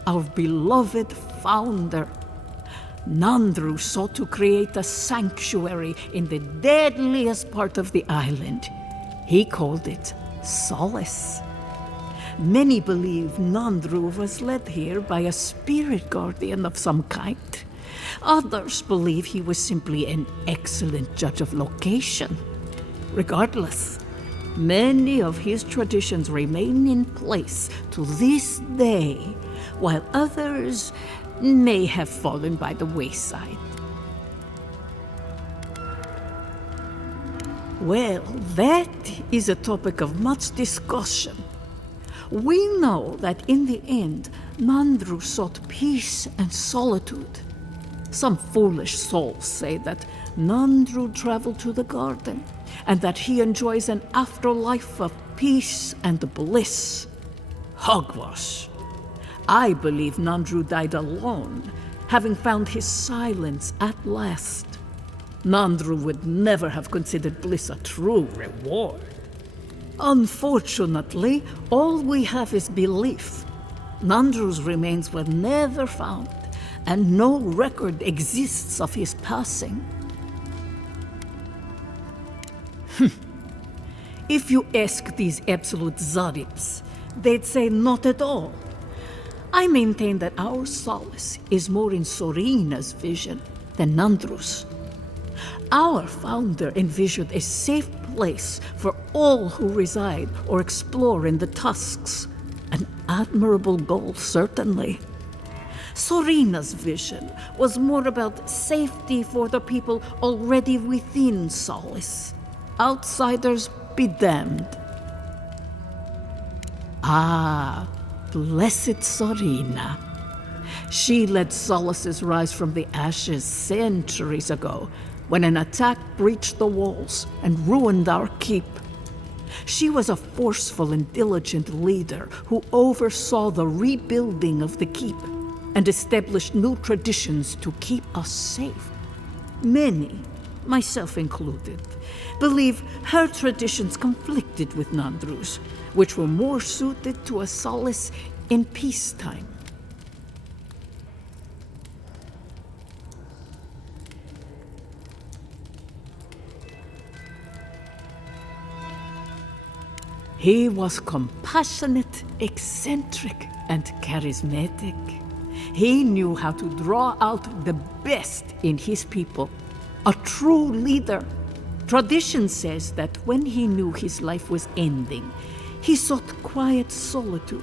Our beloved founder. Nandru sought to create a sanctuary in the deadliest part of the island. He called it Solace. Many believe Nandru was led here by a spirit guardian of some kind. Others believe he was simply an excellent judge of location. Regardless, many of his traditions remain in place to this day, while others may have fallen by the wayside. Well, that is a topic of much discussion. We know that in the end, Nandru sought peace and solitude. Some foolish souls say that Nandru traveled to the garden, and that he enjoys an afterlife of peace and bliss. Hogwash. I believe Nandru died alone, having found his silence at last. Nandru would never have considered bliss a true reward. Unfortunately, all we have is belief. Nandru's remains were never found, and no record exists of his passing. If you ask these absolute Zaribs, they'd say not at all. I maintain that our solace is more in Sorina's vision than Nandru's. Our founder envisioned a safe place for all who reside or explore in the Tusks. An admirable goal, certainly. Sorina's vision was more about safety for the people already within Solace. Outsiders be damned. Ah, blessed Sorina. She led Solace's rise from the ashes centuries ago, when an attack breached the walls and ruined our keep. She was a forceful and diligent leader who oversaw the rebuilding of the keep and established new traditions to keep us safe. Many, myself included, believe her traditions conflicted with Nandru's, which were more suited to a solace in peacetime. He was compassionate, eccentric, and charismatic. He knew how to draw out the best in his people. A true leader. Tradition says that when he knew his life was ending, he sought quiet solitude,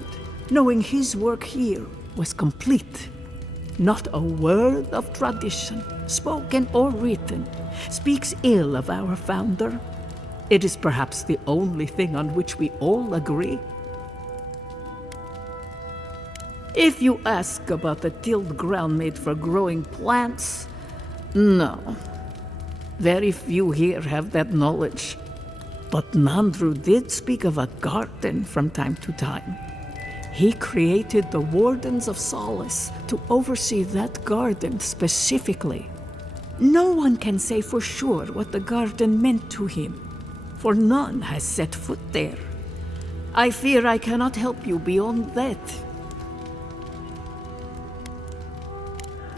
knowing his work here was complete. Not a word of tradition, spoken or written, speaks ill of our founder. It is perhaps the only thing on which we all agree. If you ask about the tilled ground made for growing plants, no. Very few here have that knowledge. But Nandru did speak of a garden from time to time. He created the Wardens of Solace to oversee that garden specifically. No one can say for sure what the garden meant to him, for none has set foot there. I fear I cannot help you beyond that.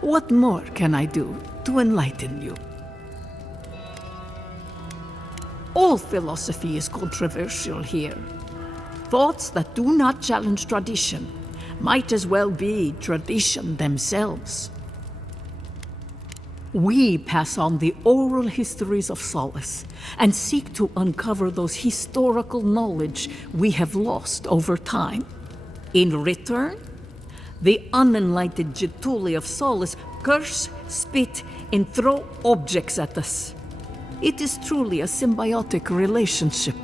What more can I do to enlighten you? All philosophy is controversial here. Thoughts that do not challenge tradition might as well be tradition themselves. We pass on the oral histories of Solace and seek to uncover those historical knowledge we have lost over time. In return, the unenlightened Getuli of Solace curse, spit, and throw objects at us. It is truly a symbiotic relationship.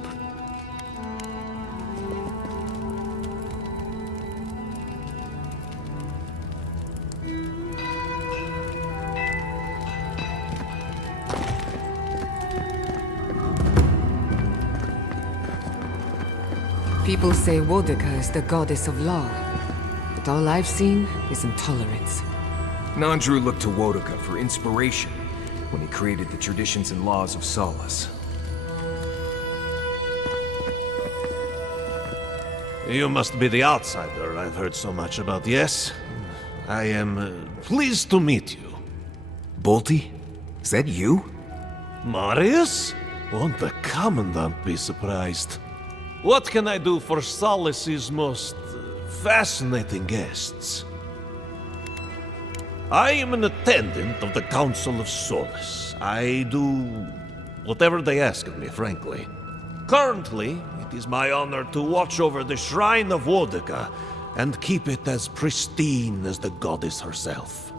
People say Wodika is the goddess of law, but all I've seen is intolerance. Nandru looked to Wodika for inspiration when he created the traditions and laws of Solace. You must be the outsider I've heard so much about, yes? I am pleased to meet you. Bolty? Is that you? Marius? Won't the Commandant be surprised? What can I do for Solace's most fascinating guests? I am an attendant of the Council of Solace. I do whatever they ask of me, frankly. Currently, it is my honor to watch over the Shrine of Wodika and keep it as pristine as the goddess herself.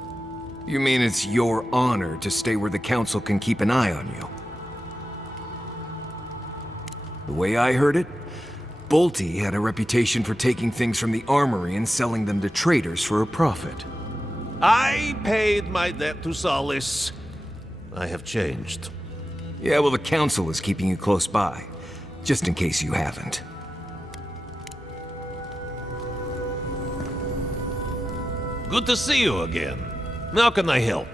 You mean it's your honor to stay where the Council can keep an eye on you? The way I heard it, Bolty had a reputation for taking things from the armory and selling them to traders for a profit. I paid my debt to Solace. I have changed. Yeah, well, the Council is keeping you close by, just in case you haven't. Good to see you again. How can I help?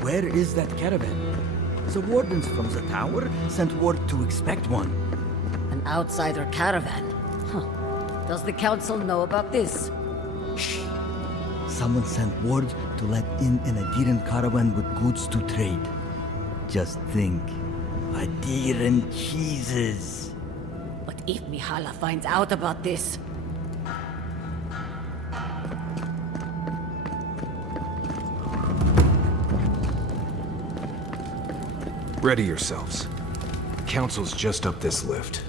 Where is that caravan? The wardens from the tower sent word to expect one. An outsider caravan? Huh. Does the council know about this? Shh. Someone sent word to let in an Aedyran caravan with goods to trade. Just think. Aedyran cheeses. But if Mihala finds out about this... Ready yourselves. Council's just up this lift.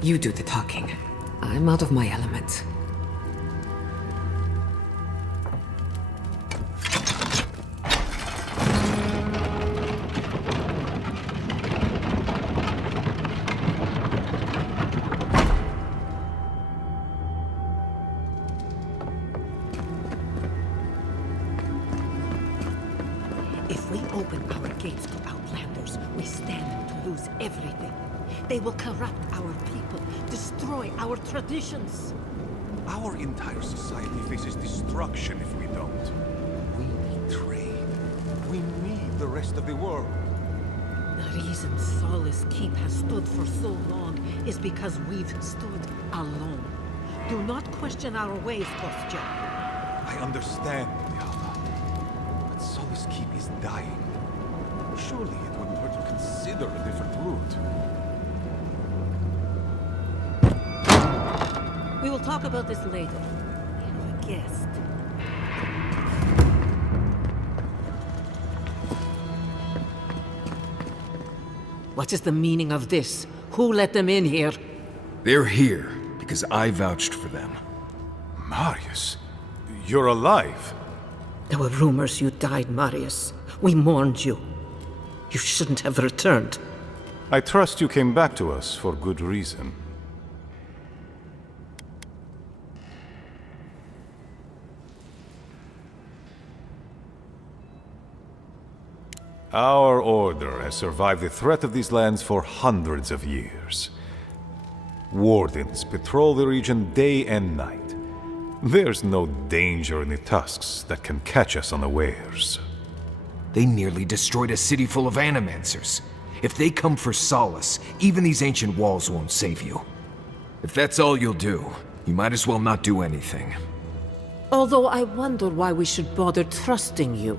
You do the talking. I'm out of my element. If we open our gates to Outlanders, we stand to lose everything. They will corrupt our people, destroy our traditions. Our entire society faces destruction if we don't. rest of the world. The reason Solace Keep has stood for so long is because we've stood alone. Do not question our ways, Kostya. I understand, Mihala. But Solace Keep is dying. Surely it wouldn't hurt to consider a different route. We will talk about this later. We have a guest. What is the meaning of this? Who let them in here? They're here because I vouched for them. Marius, you're alive. There were rumors you died, Marius. We mourned you. You shouldn't have returned. I trust you came back to us for good reason. Our order has survived the threat of these lands for hundreds of years. Wardens patrol the region day and night. There's no danger in the tusks that can catch us unawares. They nearly destroyed a city full of animancers. If they come for solace, even these ancient walls won't save you. If that's all you'll do, you might as well not do anything. Although I wonder why we should bother trusting you.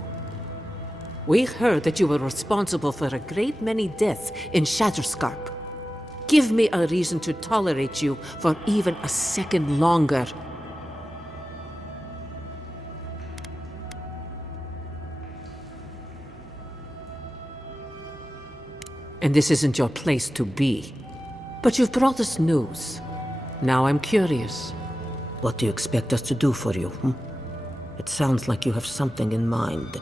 We heard that you were responsible for a great many deaths in Shatterscarp. Give me a reason to tolerate you for even a second longer. And this isn't your place to be. But you've brought us news. Now I'm curious. What do you expect us to do for you, It sounds like you have something in mind.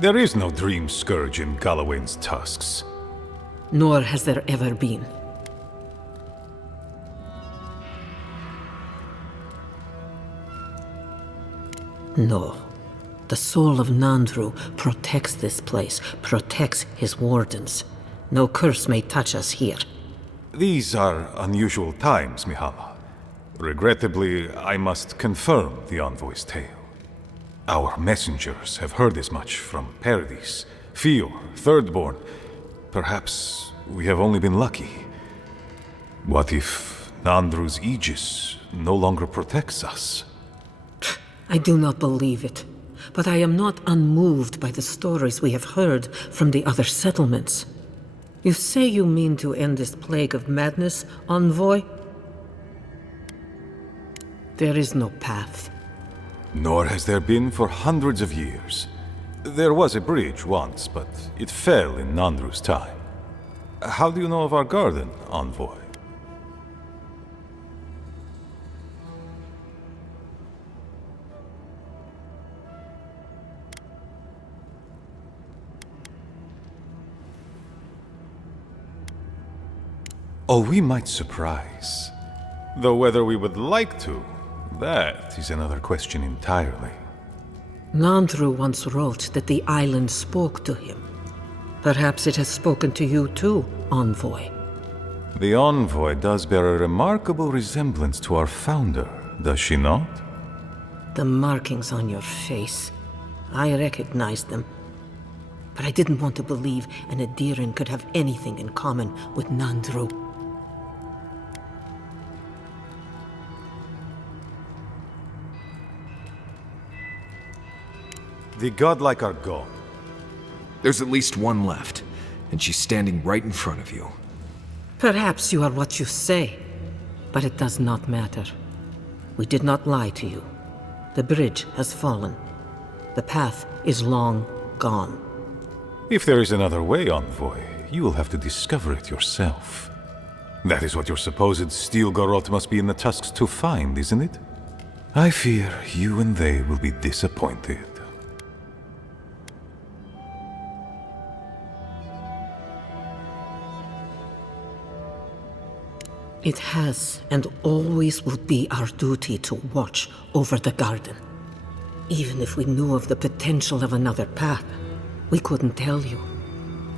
There is no dream scourge in Galawain's tusks. Nor has there ever been. No. The soul of Nandru protects this place, protects his wardens. No curse may touch us here. These are unusual times, Mihala. Regrettably, I must confirm the envoy's tale. Our messengers have heard as much from Paradis, Fior, Thirdborn. Perhaps we have only been lucky. What if Nandru's aegis no longer protects us? I do not believe it, but I am not unmoved by the stories we have heard from the other settlements. You say you mean to end this plague of madness, envoy? There is no path. Nor has there been for hundreds of years. There was a bridge once, but it fell in Nandru's time. How do you know of our garden, envoy? Oh, we might surprise. Though whether we would like to, that is another question entirely. Nandru once wrote that the island spoke to him. Perhaps it has spoken to you too, envoy. The envoy does bear a remarkable resemblance to our founder, does she not? The markings on your face. I recognized them. But I didn't want to believe an Aedyran could have anything in common with Nandru. The godlike are gone. There's at least one left, and she's standing right in front of you. Perhaps you are what you say, but it does not matter. We did not lie to you. The bridge has fallen. The path is long gone. If there is another way, envoy, you will have to discover it yourself. That is what your supposed steel garrote must be in the tusks to find, isn't it? I fear you and they will be disappointed. It has and always will be our duty to watch over the garden. Even if we knew of the potential of another path, we couldn't tell you.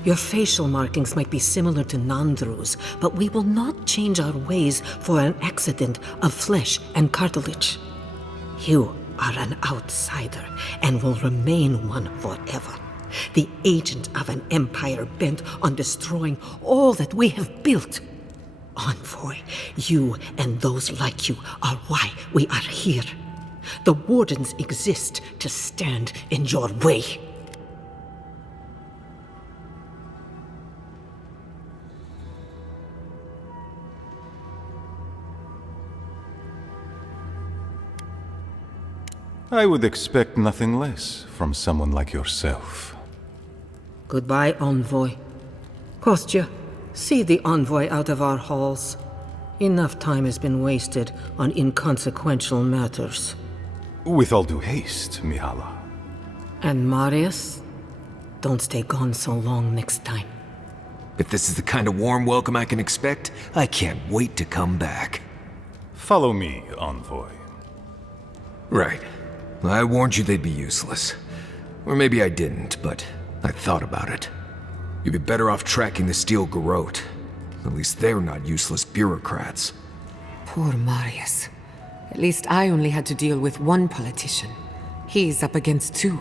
Your facial markings might be similar to Nandru's, but we will not change our ways for an accident of flesh and cartilage. You are an outsider and will remain one forever. The agent of an empire bent on destroying all that we have built. Envoy, you and those like you are why we are here. The Wardens exist to stand in your way. I would expect nothing less from someone like yourself. Goodbye, Envoy. Kostya, see the Envoy out of our halls. Enough time has been wasted on inconsequential matters. With all due haste, Mihala. And Marius? Don't stay gone so long next time. If this is the kind of warm welcome I can expect, I can't wait to come back. Follow me, Envoy. Right. I warned you they'd be useless. Or maybe I didn't, but I thought about it. You'd be better off tracking the Steel Garrote. At least they're not useless bureaucrats. Poor Marius. At least I only had to deal with one politician. He's up against two.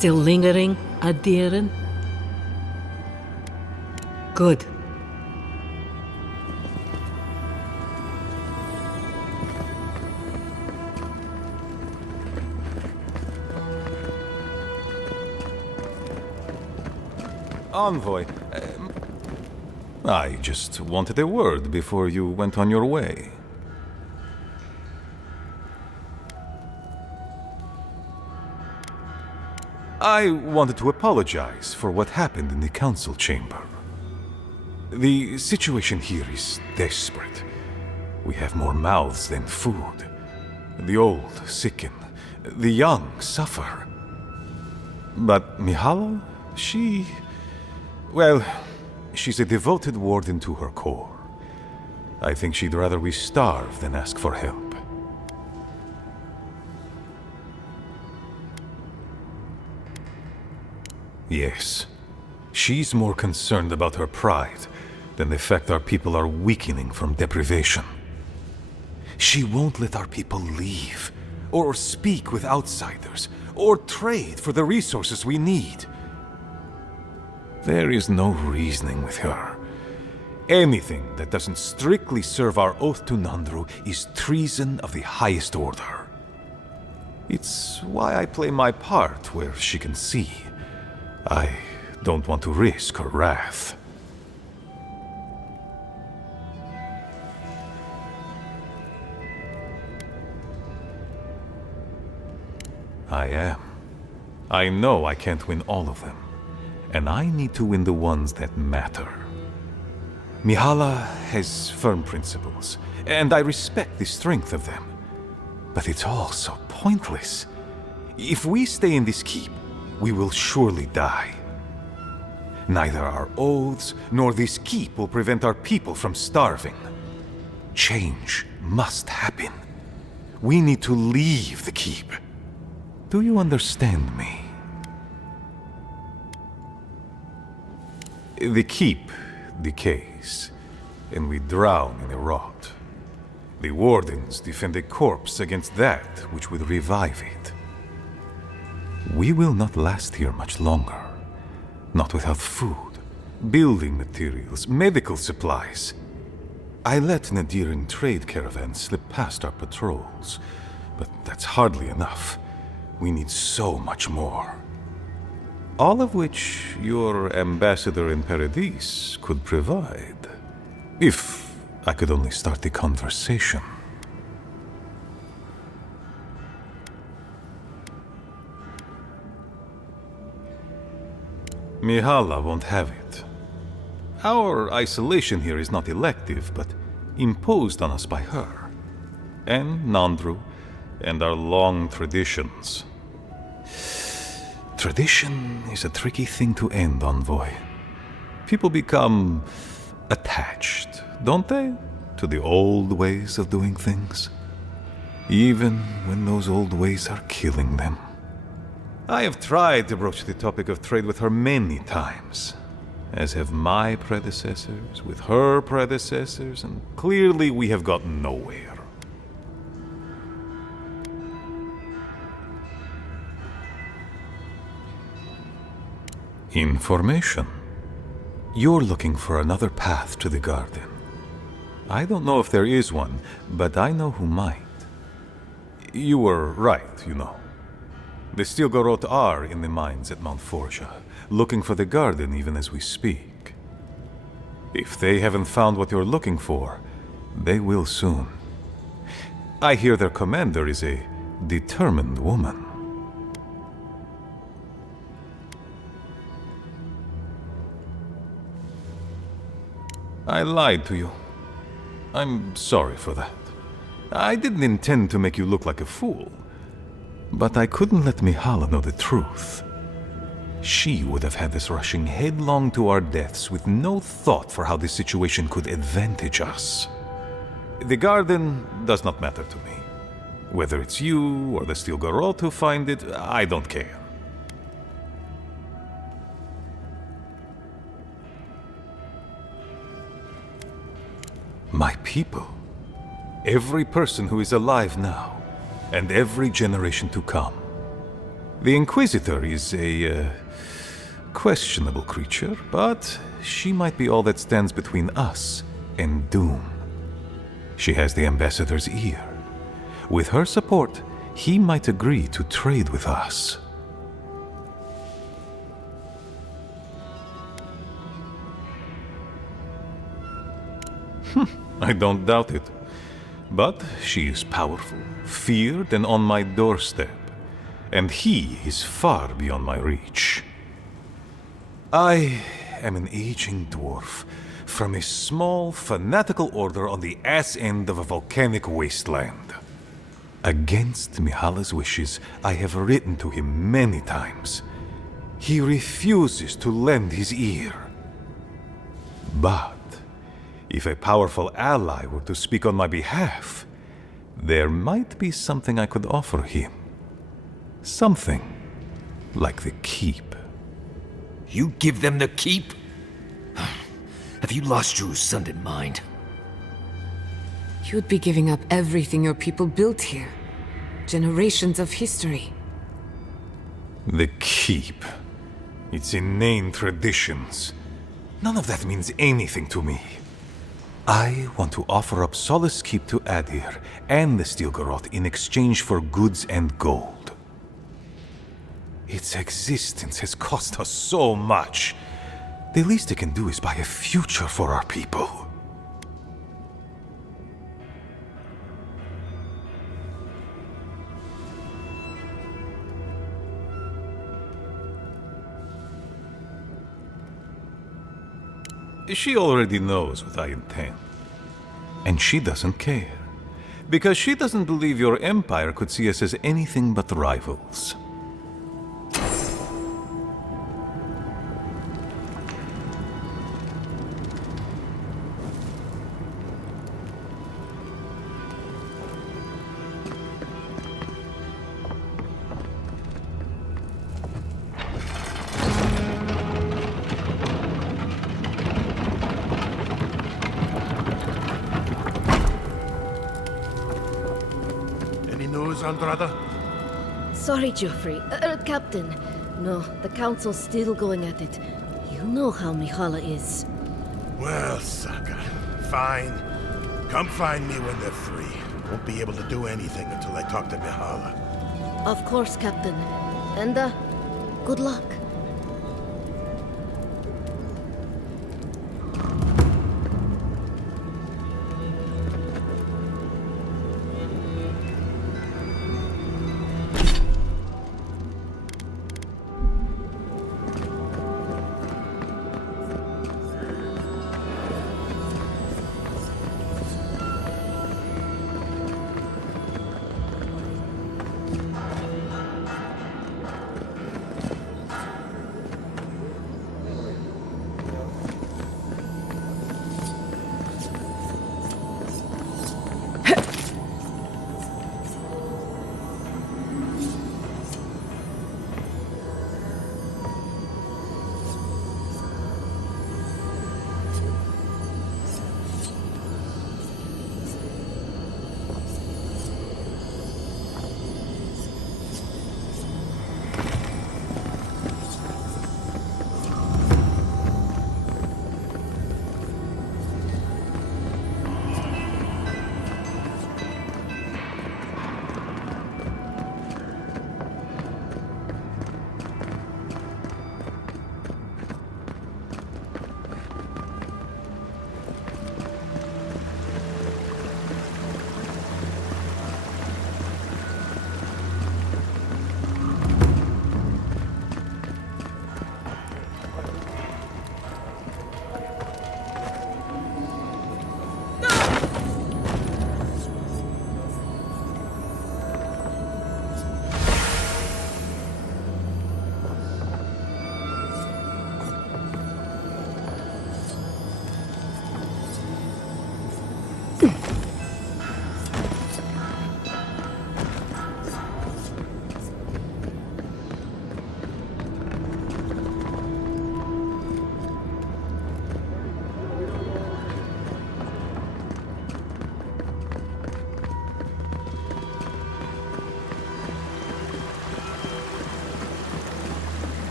Still lingering, Aedyr? Good. Envoy, I just wanted a word before you went on your way. I wanted to apologize for what happened in the council chamber. The situation here is desperate. We have more mouths than food. The old sicken, the young suffer. But Mihala, she... well, she's a devoted warden to her core. I think she'd rather we starve than ask for help. Yes, she's more concerned about her pride than the fact our people are weakening from deprivation. She won't let our people leave, or speak with outsiders, or trade for the resources we need. There is no reasoning with her. Anything that doesn't strictly serve our oath to Nandru is treason of the highest order. It's why I play my part where she can see. I don't want to risk her wrath. I am. I know I can't win all of them, and I need to win the ones that matter. Mihala has firm principles, and I respect the strength of them. But it's all so pointless. If we stay in this keep, we will surely die. Neither our oaths nor this keep will prevent our people from starving. Change must happen. We need to leave the keep. Do you understand me? The keep decays, and we drown in a rot. The wardens defend a corpse against that which would revive it. We will not last here much longer. Not without food, building materials, medical supplies. I let an Aedyr trade caravan slip past our patrols, but that's hardly enough. We need so much more. All of which your ambassador in Paradis could provide. If I could only start the conversation. Mihala won't have it. Our isolation here is not elective, but imposed on us by her. And Nandru, and our long traditions. Tradition is a tricky thing to end, Envoy. People become attached, don't they, to the old ways of doing things? Even when those old ways are killing them. I have tried to broach the topic of trade with her many times, as have my predecessors with her predecessors, and clearly we have gotten nowhere. Information. You're looking for another path to the garden. I don't know if there is one, but I know who might. You were right, you know. The Stilgarot are in the mines at Mount Forja, looking for the garden even as we speak. If they haven't found what you're looking for, they will soon. I hear their commander is a determined woman. I lied to you. I'm sorry for that. I didn't intend to make you look like a fool. But I couldn't let Mihala know the truth. She would have had us rushing headlong to our deaths with no thought for how this situation could advantage us. The garden does not matter to me. Whether it's you or the Stilgarot who find it, I don't care. My people. Every person who is alive now, and every generation to come. The Inquisitor is a questionable creature, but she might be all that stands between us and doom. She has the Ambassador's ear. With her support, he might agree to trade with us. I don't doubt it. But she is powerful, feared, and on my doorstep. And he is far beyond my reach. I am an aging dwarf from a small, fanatical order on the ass end of a volcanic wasteland. Against Mihala's wishes, I have written to him many times. He refuses to lend his ear. But if a powerful ally were to speak on my behalf, there might be something I could offer him. Something like the keep. You give them the keep? Have you lost your Sundan mind? You'd be giving up everything your people built here. Generations of history. The keep. Its inane traditions. None of that means anything to me. I want to offer up Solace Keep to Aedyr and the Stilgarroth in exchange for goods and gold. Its existence has cost us so much. The least it can do is buy a future for our people. She already knows what I intend. And she doesn't care. Because she doesn't believe your empire could see us as anything but rivals. Andrada? Sorry, Geoffrey. Captain. No, the Council's still going at it. You know how Mihala is. Well, Saka, fine. Come find me when they're free. Won't be able to do anything until I talk to Mihala. Of course, Captain. And, good luck.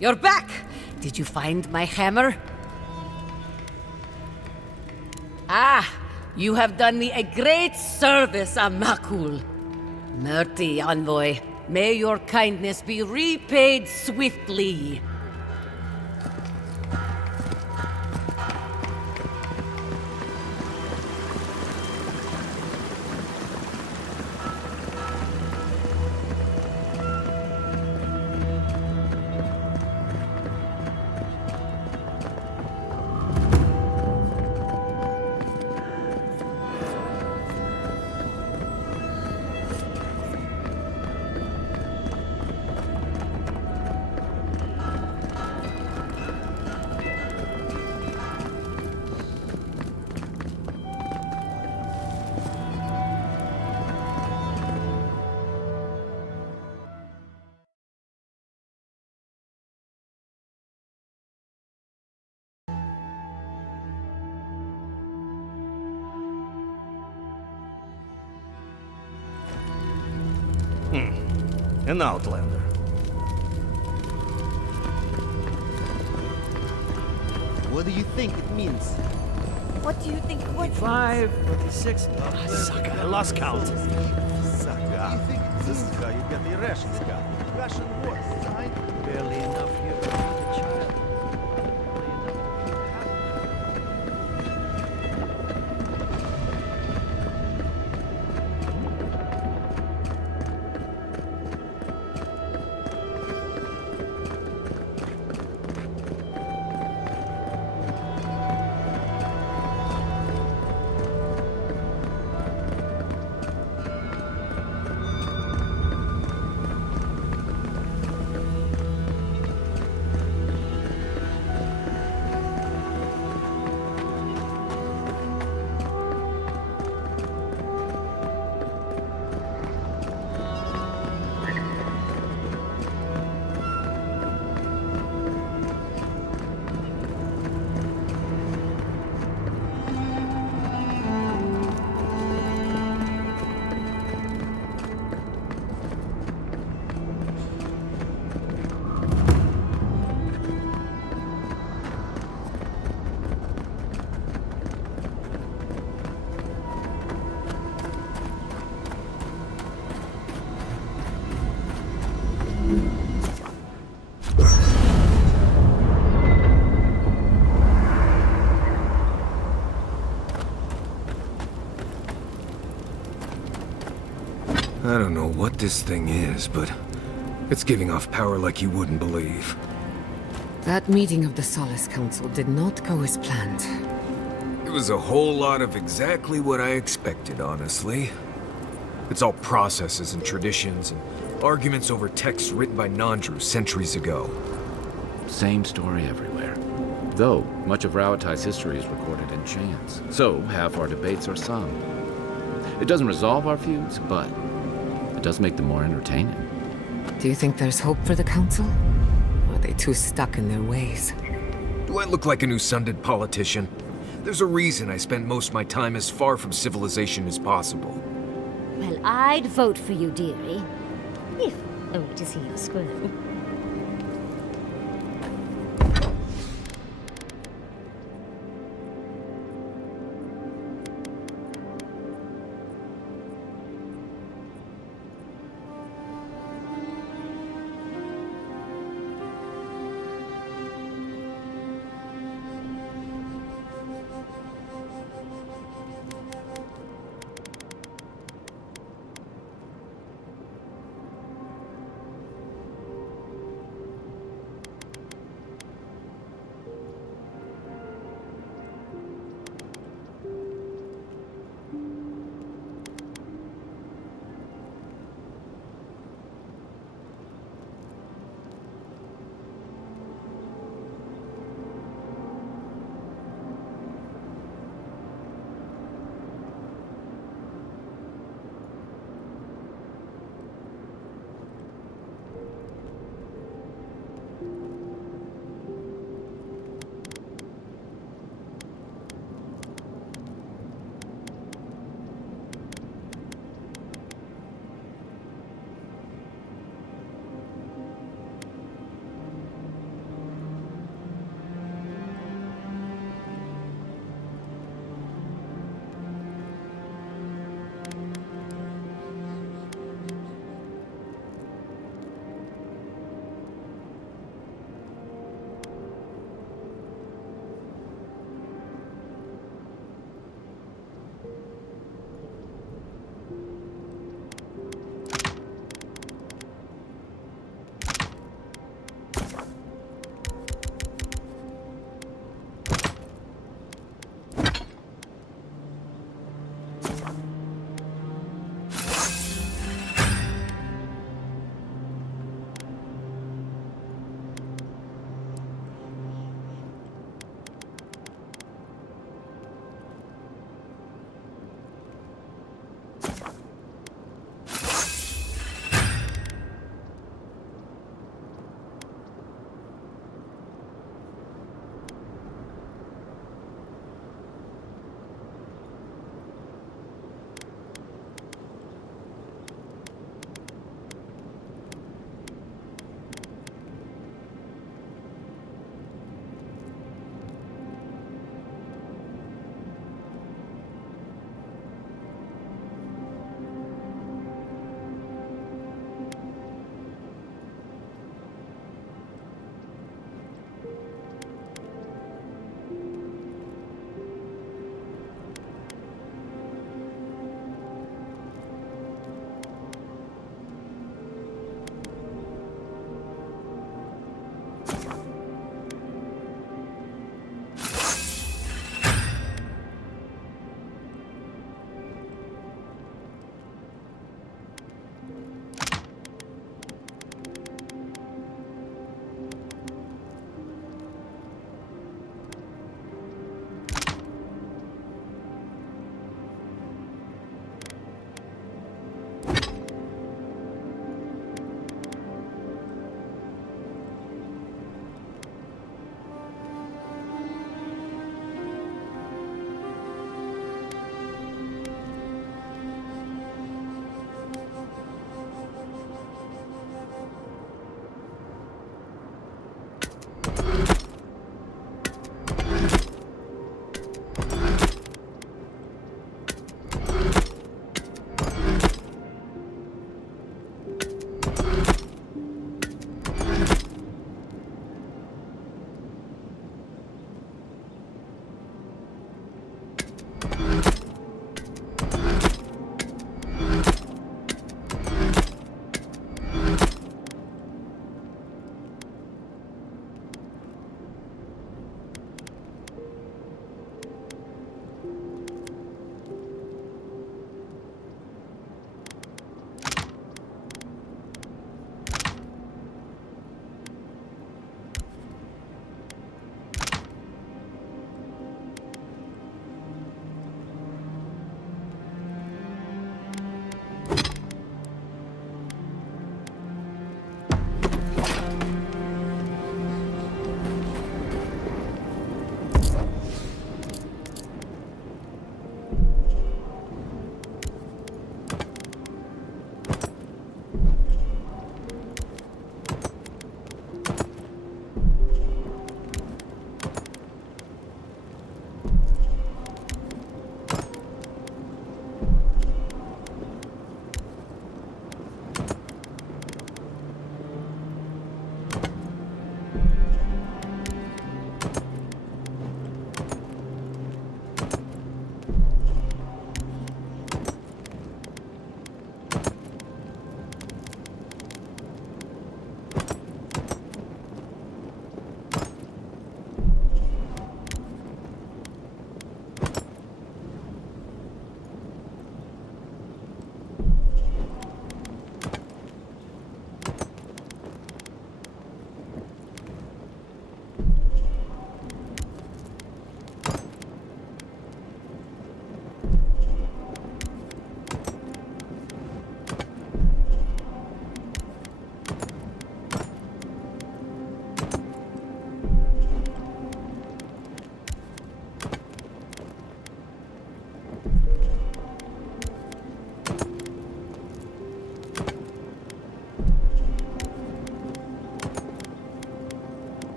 You're back! Did you find my hammer? Ah, you have done me a great service, Amakul. Murti, envoy, may your kindness be repaid swiftly. An outlander. What do you think it means? What do you think? What? 5, 26. Sucker, I lost count. Sucker. This is how you get the rations cut. Russian war, sign. Barely enough here to feed a child. I don't know what this thing is, but it's giving off power like you wouldn't believe. That meeting of the Solace Council did not go as planned. It was a whole lot of exactly what I expected, honestly. It's all processes and traditions and arguments over texts written by non-Druze centuries ago. Same story everywhere. Though, much of Rauatai's history is recorded in chants, so half our debates are sung. It doesn't resolve our feuds, but it does make them more entertaining. Do you think there's hope for the Council? Or are they too stuck in their ways? Do I look like an Usundid politician? There's a reason I spend most of my time as far from civilization as possible. Well, I'd vote for you, dearie. If only to see you squirm.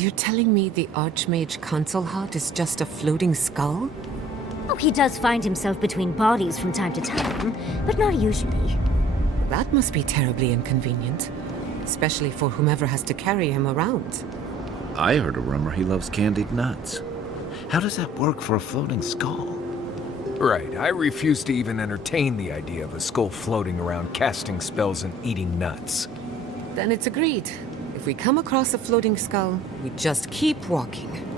You're telling me the Archmage Consul Hut is just a floating skull? Oh, he does find himself between bodies from time to time, but not usually. That must be terribly inconvenient, especially for whomever has to carry him around. I heard a rumor he loves candied nuts. How does that work for a floating skull? Right, I refuse to even entertain the idea of a skull floating around casting spells and eating nuts. Then it's agreed. If we come across a floating skull, we just keep walking.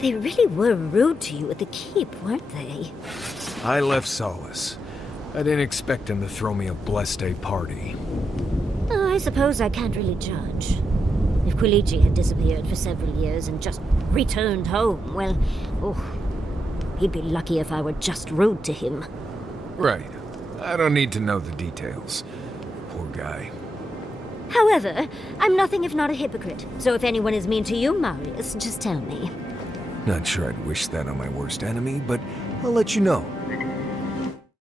They really were rude to you at the keep, weren't they? I left Solace. I didn't expect him to throw me a blessed day party. Oh, I suppose I can't really judge. If Quiligi had disappeared for several years and just returned home, well, he'd be lucky if I were just rude to him. Right. I don't need to know the details. Poor guy. However, I'm nothing if not a hypocrite, so if anyone is mean to you, Marius, just tell me. Not sure I'd wish that on my worst enemy, but I'll let you know.